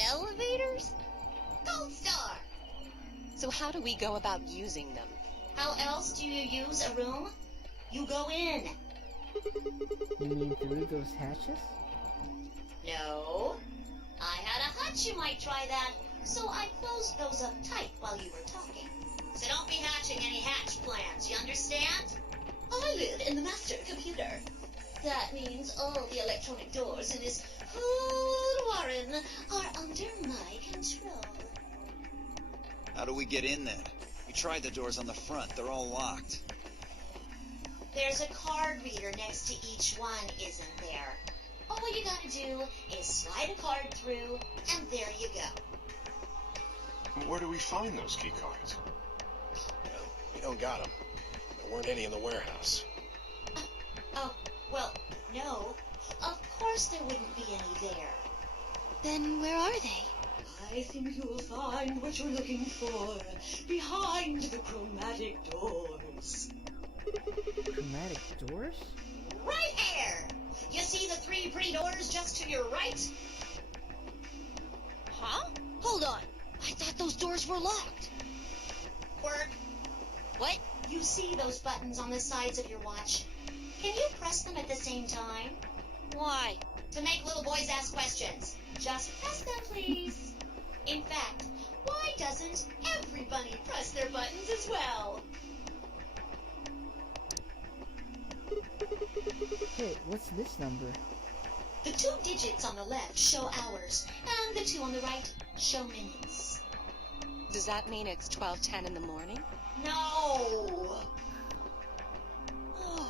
elevators? Gold Star! So how do we go about using them? How else do you use a room? You go in. You mean through those hatches? No. I had a hunch you might try that, so I closed those up tight while you were talking. So don't be hatching any hatch plans, you understand? I live in the master computer. That means all the electronic doors in this whole warren are under my control. How do we get in there? We tried the doors on the front. They're all locked. There's a card reader next to each one, isn't there? All you gotta do is slide a card through, and there you go. Where do we find those key cards? Well, we don't got them. There weren't any in the warehouse. Oh, well, no. Of course there wouldn't be any there. Then where are they? I think you'll find what you're looking for behind the chromatic doors. Chromatic doors? Right there! You see the three pretty doors just to your right? Huh? Hold on. I thought those doors were locked. Quirk, What? you see those buttons on the sides of your watch? Can you press them at the same time? Why? To make little boys ask questions. Just press them, please. In fact, why doesn't everybody press their buttons as well? Hey, what's this number? The 2 digits on the left show hours, and the 2 on the right show minutes. Does that mean it's 12:10 in the morning? No! Oh,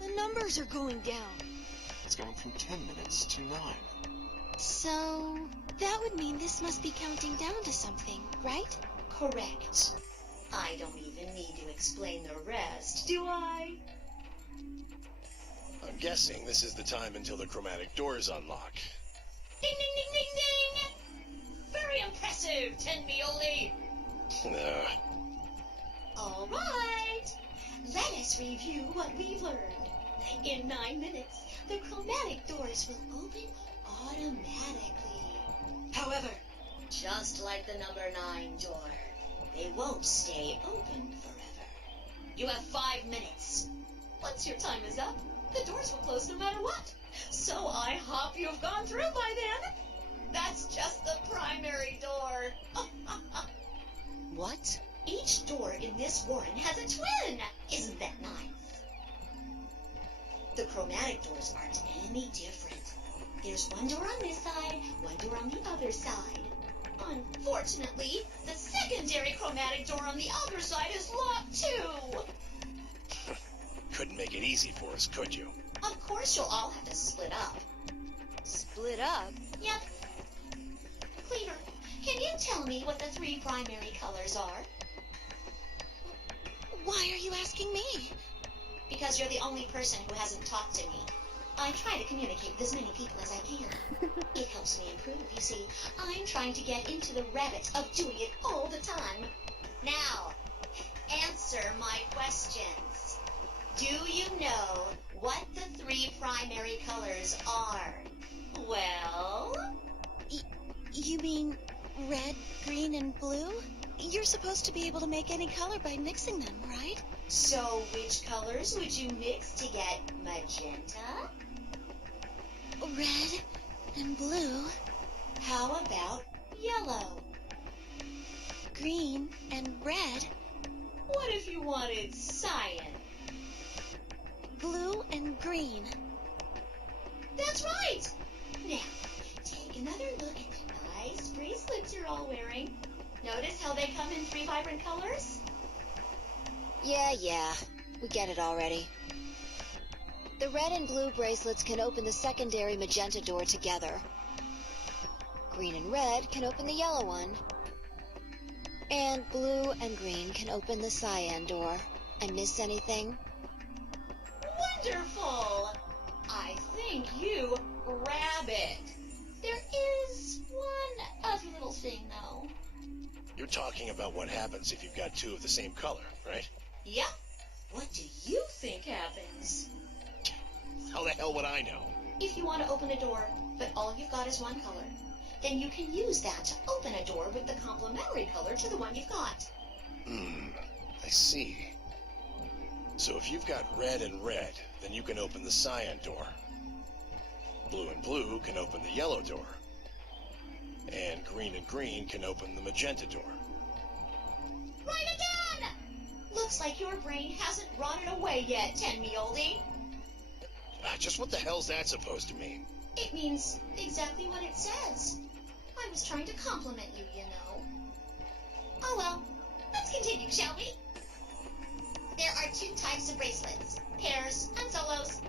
the numbers are going down. It's gone from 10 minutes to 9. So, that would mean this must be counting down to something, right? Correct. I don't even need to explain the rest, do I? I'm guessing this is the time until the chromatic doors unlock. Ding, ding, ding, ding, ding! Very impressive, Tenmioli! All right. Let us review what we've learned. In 9 minutes, the chromatic doors will open automatically. However, just like the number 9 door, they won't stay open forever. You have 5 minutes. Once your time is up, the doors will close no matter what. So I hope you've gone through by then. That's just the primary door. What? Each door in this warren has a twin. Isn't that nice? The chromatic doors aren't any different. There's one door on this side, one door on the other side. Unfortunately, the secondary chromatic door on the other side is locked too. Couldn't make it easy for us, could you? Of course you'll all have to split up. Split up? Yep. Cleaver, can you tell me what the 3 primary colors are? Why are you asking me? Because you're the only person who hasn't talked to me. I try to communicate with as many people as I can. It helps me improve, you see. I'm trying to get into the rabbit of doing it all the time. Now, answer my questions. Do you know what the 3 primary colors are? Well? You mean red, green, and blue? You're supposed to be able to make any color by mixing them, right? So which colors would you mix to get magenta? Red and blue How about yellow? Green and red. What if you wanted cyan? Blue and green. That's right! Now, take another look at the nice bracelets you're all wearing. Notice how they come in 3 vibrant colors? Yeah, we get it already. The red and blue bracelets can open the secondary magenta door together. Green and red can open the yellow one. And blue and green can open the cyan door. I miss anything? Wonderful! I think you rabbit. There is one other little thing, though. You're talking about what happens if you've got two of the same color, right? Yep. What do you think happens? How the hell would I know? If you want to open a door, but all you've got is one color, then you can use that to open a door with the complementary color to the one you've got. I see. So if you've got red and red, then you can open the cyan door. Blue and blue can open the yellow door. And green can open the magenta door. Right again! Looks like your brain hasn't rotted away yet, 10-me-oldie. Just what the hell's that supposed to mean? It means exactly what it says. I was trying to compliment you, you know. Oh well, let's continue, shall we? There are 2 types of bracelets, pairs and solos.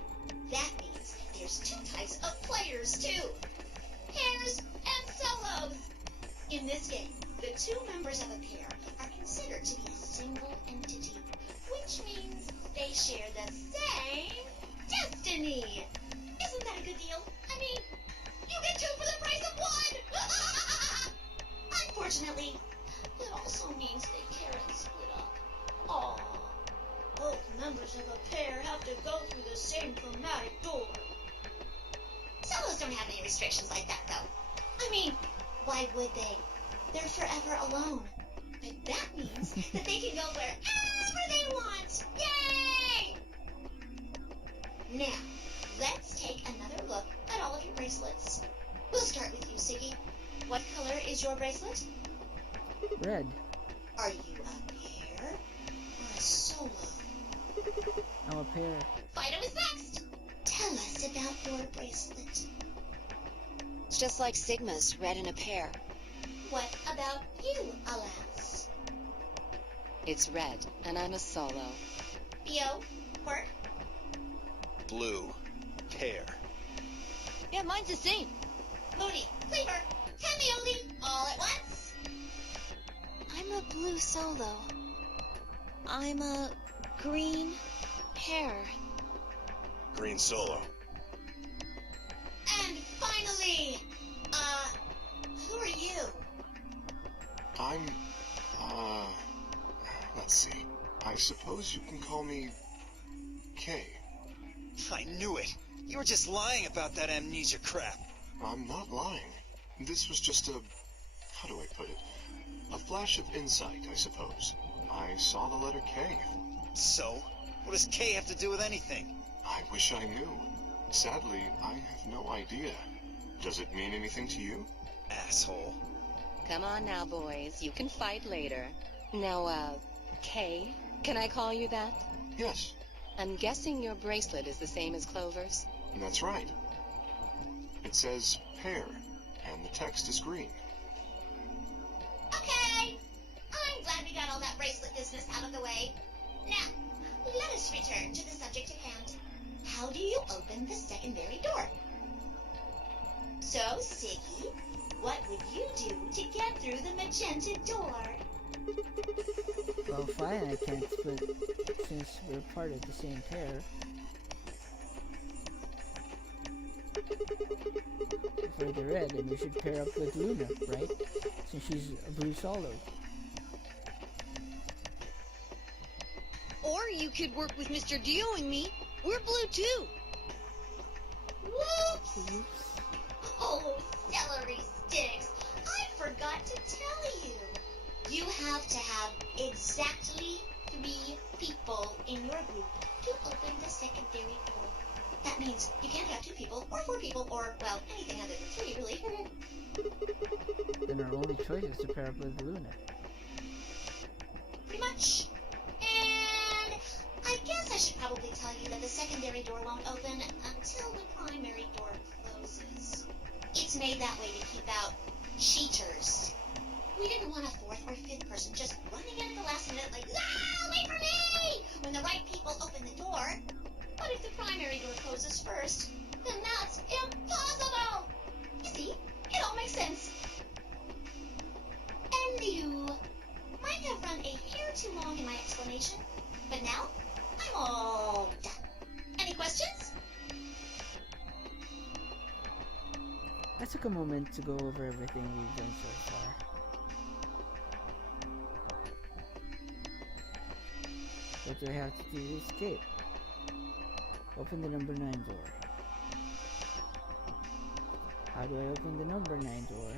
That means there's 2 types of players, too. Pairs and solos. In this game, the 2 members of a pair are considered to be a single entity, which means they share the same destiny. Isn't that a good deal? I mean, you get 2 for the price of 1! Unfortunately, it also means they can't split up. Aww. Both members of a pair have to go through the same chromatic door. Solos don't have any restrictions like that, though. I mean, why would they? They're forever alone. But that means that they can go wherever they want. Yay! Now, let's take another look at all of your bracelets. We'll start with you, Siggy. What color is your bracelet? Red. Are you a pair or a solo? I'm a pair. Fido is next. Tell us about your bracelet. It's just like Sigma's, red in a pair. What about you, alas? It's red, and I'm a solo. Theo, Quirk, Blue. Pair. Yeah, mine's the same. Moody, Cleaver, Temioli, all at once. I'm a blue solo. I'm a green pair. Green solo. And finally, who are you? I'm, let's see. I suppose you can call me Kay. I knew it. You were just lying about that amnesia crap. I'm not lying. This was just how do I put it? A flash of insight, I suppose. I saw the letter K. So? What does K have to do with anything? I wish I knew. Sadly, I have no idea. Does it mean anything to you? Asshole. Come on now, boys. You can fight later. Now, Kay, can I call you that? Yes, I'm guessing your bracelet is the same as Clover's. that's right. It says pair, and the text is green. Okay, I'm glad we got all that bracelet business out of the way. Now, let us return to the subject at hand. How do you open the secondary door? So, Siggy, what would you do to get through the magenta door? Well, fine, I can't split since we're part of the same pair. For the red, then you should pair up with Luna, right? Since she's a blue solo. Or you could work with Mr. Dio and me. We're blue too. Whoops! Oops. Oh, celery sticks! I forgot to tell you. You have to have exactly 3 people in your group to open the secondary door. That That means you can't have 2 people, or 4 people, or, well, anything other than 3, really. Then our only choice is to pair up with Luna. Pretty much. And I guess I should probably tell you that the secondary door won't open until the primary door closes. It's made that way to keep out cheaters. We didn't want a 4th or 5th person just running in at the last minute like, ah, wait for me! When the right people open the door. But if the primary door closes first, then that's impossible! You see, it all makes sense. Anywho, might have run a hair too long in my explanation, but now I'm all done. Any questions? I took a moment to go over everything we've done so far. What do I have to do to escape? Open the number 9 door. How do I open the number 9 door?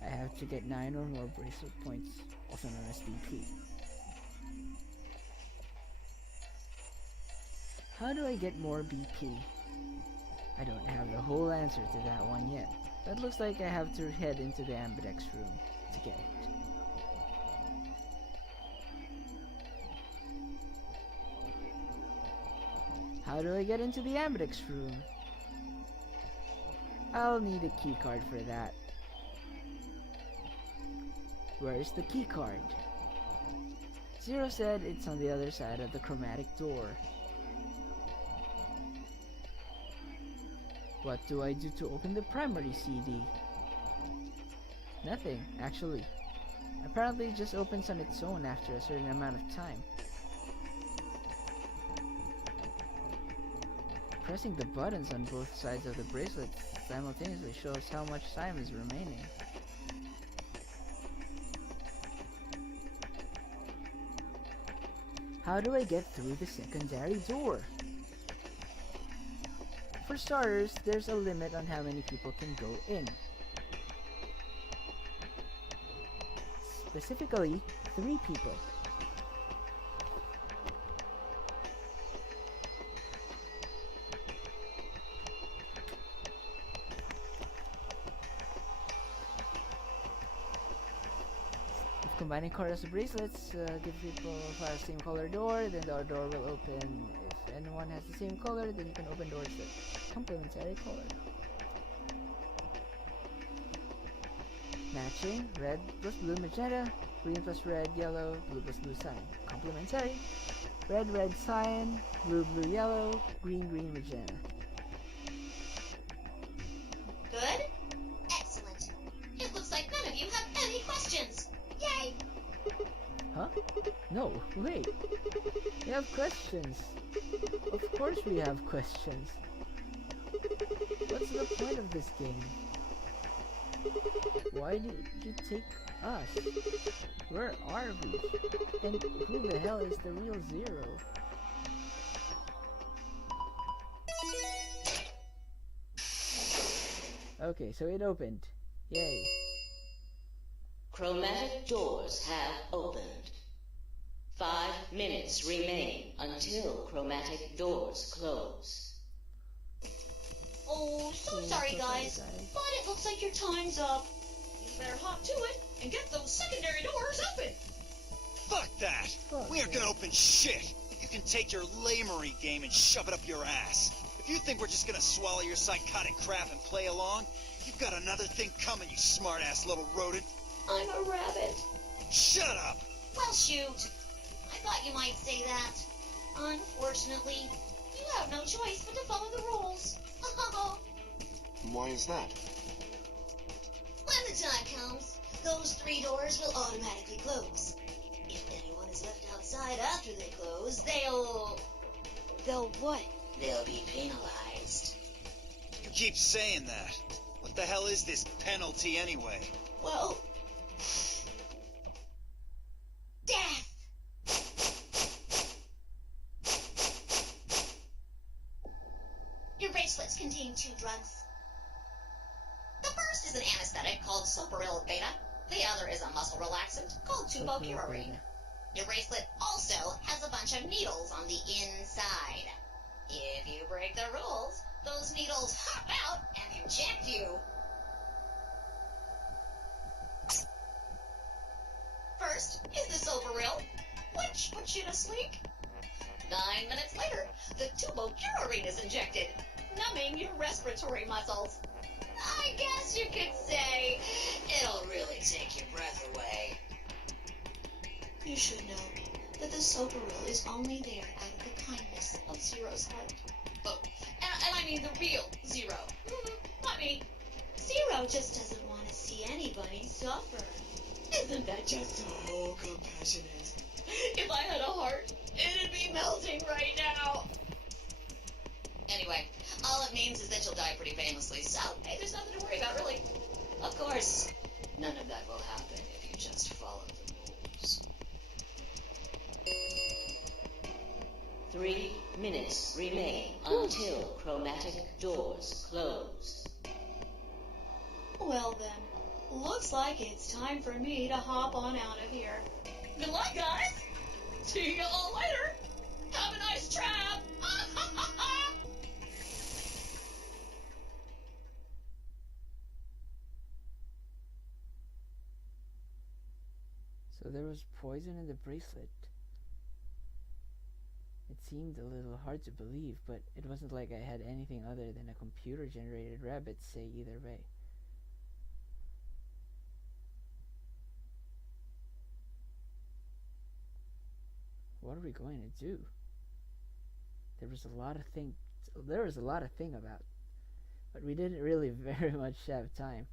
I have to get 9 or more bracelet points, also known as BP. How do I get more BP? I don't have the whole answer to that one yet. That looks like I have to head into the ambidex room to get it. How do I get into the ambidex room? I'll need a key card for that. Where is the key card? Zero said it's on the other side of the chromatic door. What do I do to open the primary CD? Nothing, actually. Apparently it just opens on its own after a certain amount of time. Pressing the buttons on both sides of the bracelet simultaneously shows how much time is remaining. How do I get through the secondary door? For starters, there's a limit on how many people can go in. Specifically, 3 people. Combining colors of bracelets gives people a same color door, then the door will open. If anyone has the same color, then you can open doors that complementary color. Matching, red plus blue magenta, green plus red, yellow, blue plus blue cyan. Complementary, red red cyan, blue blue yellow, green green magenta. Good? Excellent. It looks like none of you have any questions. Yay! Huh? No, wait. We have questions. Of course we have questions. What's the point of this game? Why did you take us? Where are we? And who the hell is the real Zero? Okay, so it opened. Yay. Chromatic doors have opened. 5 minutes remain until chromatic doors close. Oh, so sorry, guys. But it looks like your time's up. You better hop to it and get those secondary doors open. Fuck that! We aren't gonna open shit! You can take your lamery game and shove it up your ass. If you think we're just gonna swallow your psychotic crap and play along, you've got another thing coming, you smart-ass little rodent. I'm a rabbit. Shut up! Well, shoot. I thought you might say that. Unfortunately, you have no choice but to follow the rules. Why is that? When the time comes, those 3 doors will automatically close. If anyone is left outside after they close, they'll what? They'll be penalized. You keep saying that. What the hell is this penalty anyway? Well, death! Your bracelets contain 2 drugs. The first is an anesthetic called soporil beta. The other is a muscle relaxant called tubopurine. Your bracelet also has a bunch of needles on the inside. muscles hop out and inject you. First is the Silveril, which puts you to sleep. 9 minutes later, the tubocularine is injected, numbing your respiratory muscles. I guess you could say it'll really take your breath away. You should know that the Silveril is only there out of the kindness of Zero's heart. Oh, and I mean the real Zero. Not me. Zero just doesn't want to see anybody suffer. Isn't that just so compassionate? If I had a heart, it'd be melting right now. Anyway, all it means is that you'll die pretty painlessly, so hey, there's nothing to worry about, really. Of course, none of that will happen if you just follow the rules. 3 minutes remain until chromatic doors close. Well then, looks like it's time for me to hop on out of here. Good luck, guys! See you all later! Have a nice trap! So there was poison in the bracelet. It seemed a little hard to believe, but it wasn't like I had anything other than a computer-generated rabbit say either way. What are we going to do? There was a lot of thing about, but we didn't really very much have time.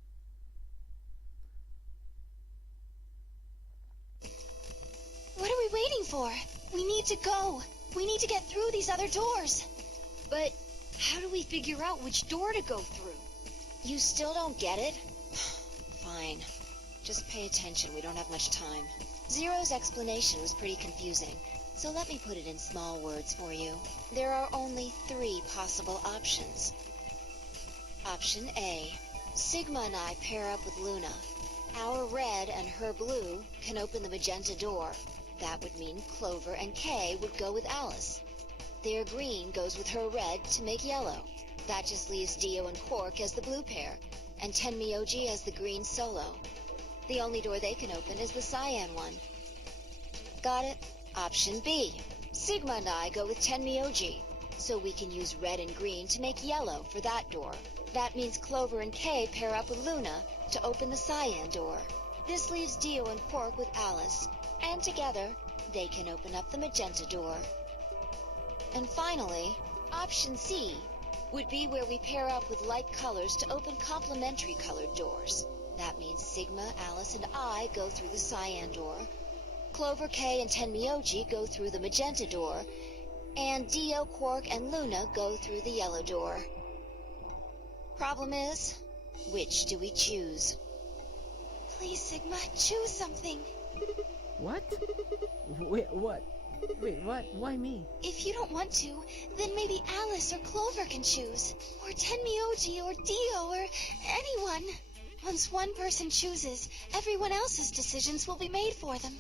What are we waiting for? We need to go. We need to get through these other doors. But how do we figure out which door to go through? You still don't get it? Fine. Just pay attention, we don't have much time. Zero's explanation was pretty confusing, so let me put it in small words for you. There are only 3 possible options. Option A. Sigma and I pair up with Luna. Our red and her blue can open the magenta door. That would mean Clover and Kay would go with Alice. Their green goes with her red to make yellow. That just leaves Dio and Quark as the blue pair, and Tenmyoji as the green solo. The only door they can open is the cyan one. Got it? Option B. Sigma and I go with Tenmyoji, so we can use red and green to make yellow for that door. That means Clover and Kay pair up with Luna to open the cyan door. This leaves Dio and Quark with Alice, and together, they can open up the magenta door. And finally, option C would be where we pair up with light colors to open complementary colored doors. That means Sigma, Alice, and I go through the cyan door. Clover, Kay, and Tenmyoji go through the magenta door. And Dio, Quark, and Luna go through the yellow door. Problem is, which do we choose? Please, Sigma, choose something. What? Wait, what? Wait, what? Why me? If you don't want to, then maybe Alice or Clover can choose. Or Tenmyoji or Dio or anyone. Once one person chooses, everyone else's decisions will be made for them.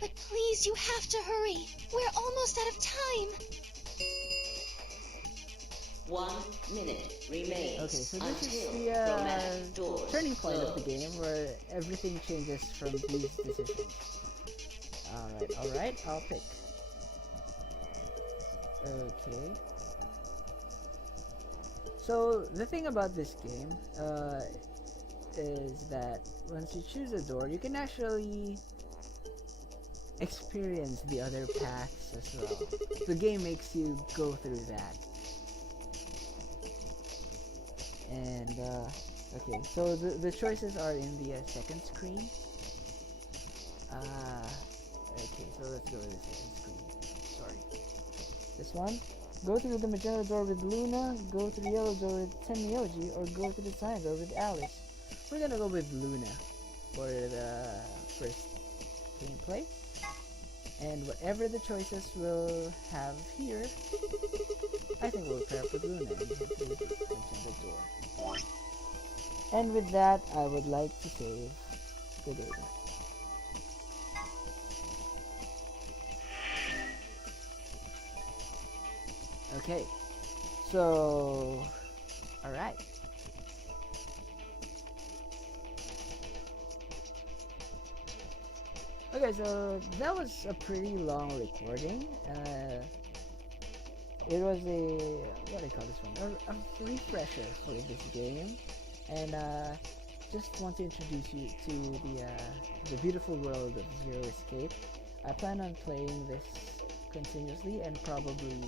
But please, you have to hurry. We're almost out of time. 1 minute remains Okay, so this until is the chromatic doors turning point close. of the game where everything changes from these decisions. Alright, I'll pick. Okay. So, the thing about this game is that once you choose a door, you can actually experience the other paths as well. The game makes you go through that. And, okay, so the choices are in the second screen. Okay, so let's go to the second screen. Sorry. This one. Go through the magenta door with Luna, go through the yellow door with Tenmyoji, or go through the cyan door with Alice. We're gonna go with Luna for the first gameplay. And whatever the choices we'll have here, I think we'll pair up with Luna and head to the magenta door. And with that, I would like to save the data. Okay, so Alright. Okay, so that was a pretty long recording. It was a, what do I call this one? A refresher for this game. And just want to introduce you to the beautiful world of Zero Escape. I plan on playing this continuously and probably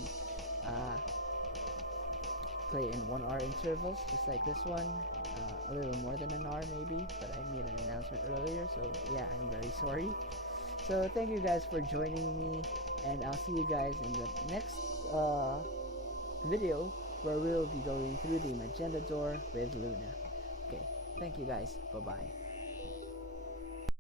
play in 1 hour intervals, just like this one. A little more than an hour maybe, but I made an announcement earlier, so yeah, I'm very sorry. So thank you guys for joining me, and I'll see you guys in the next video where we'll be going through the magenta door with Luna. Okay, thank you guys. Bye-bye.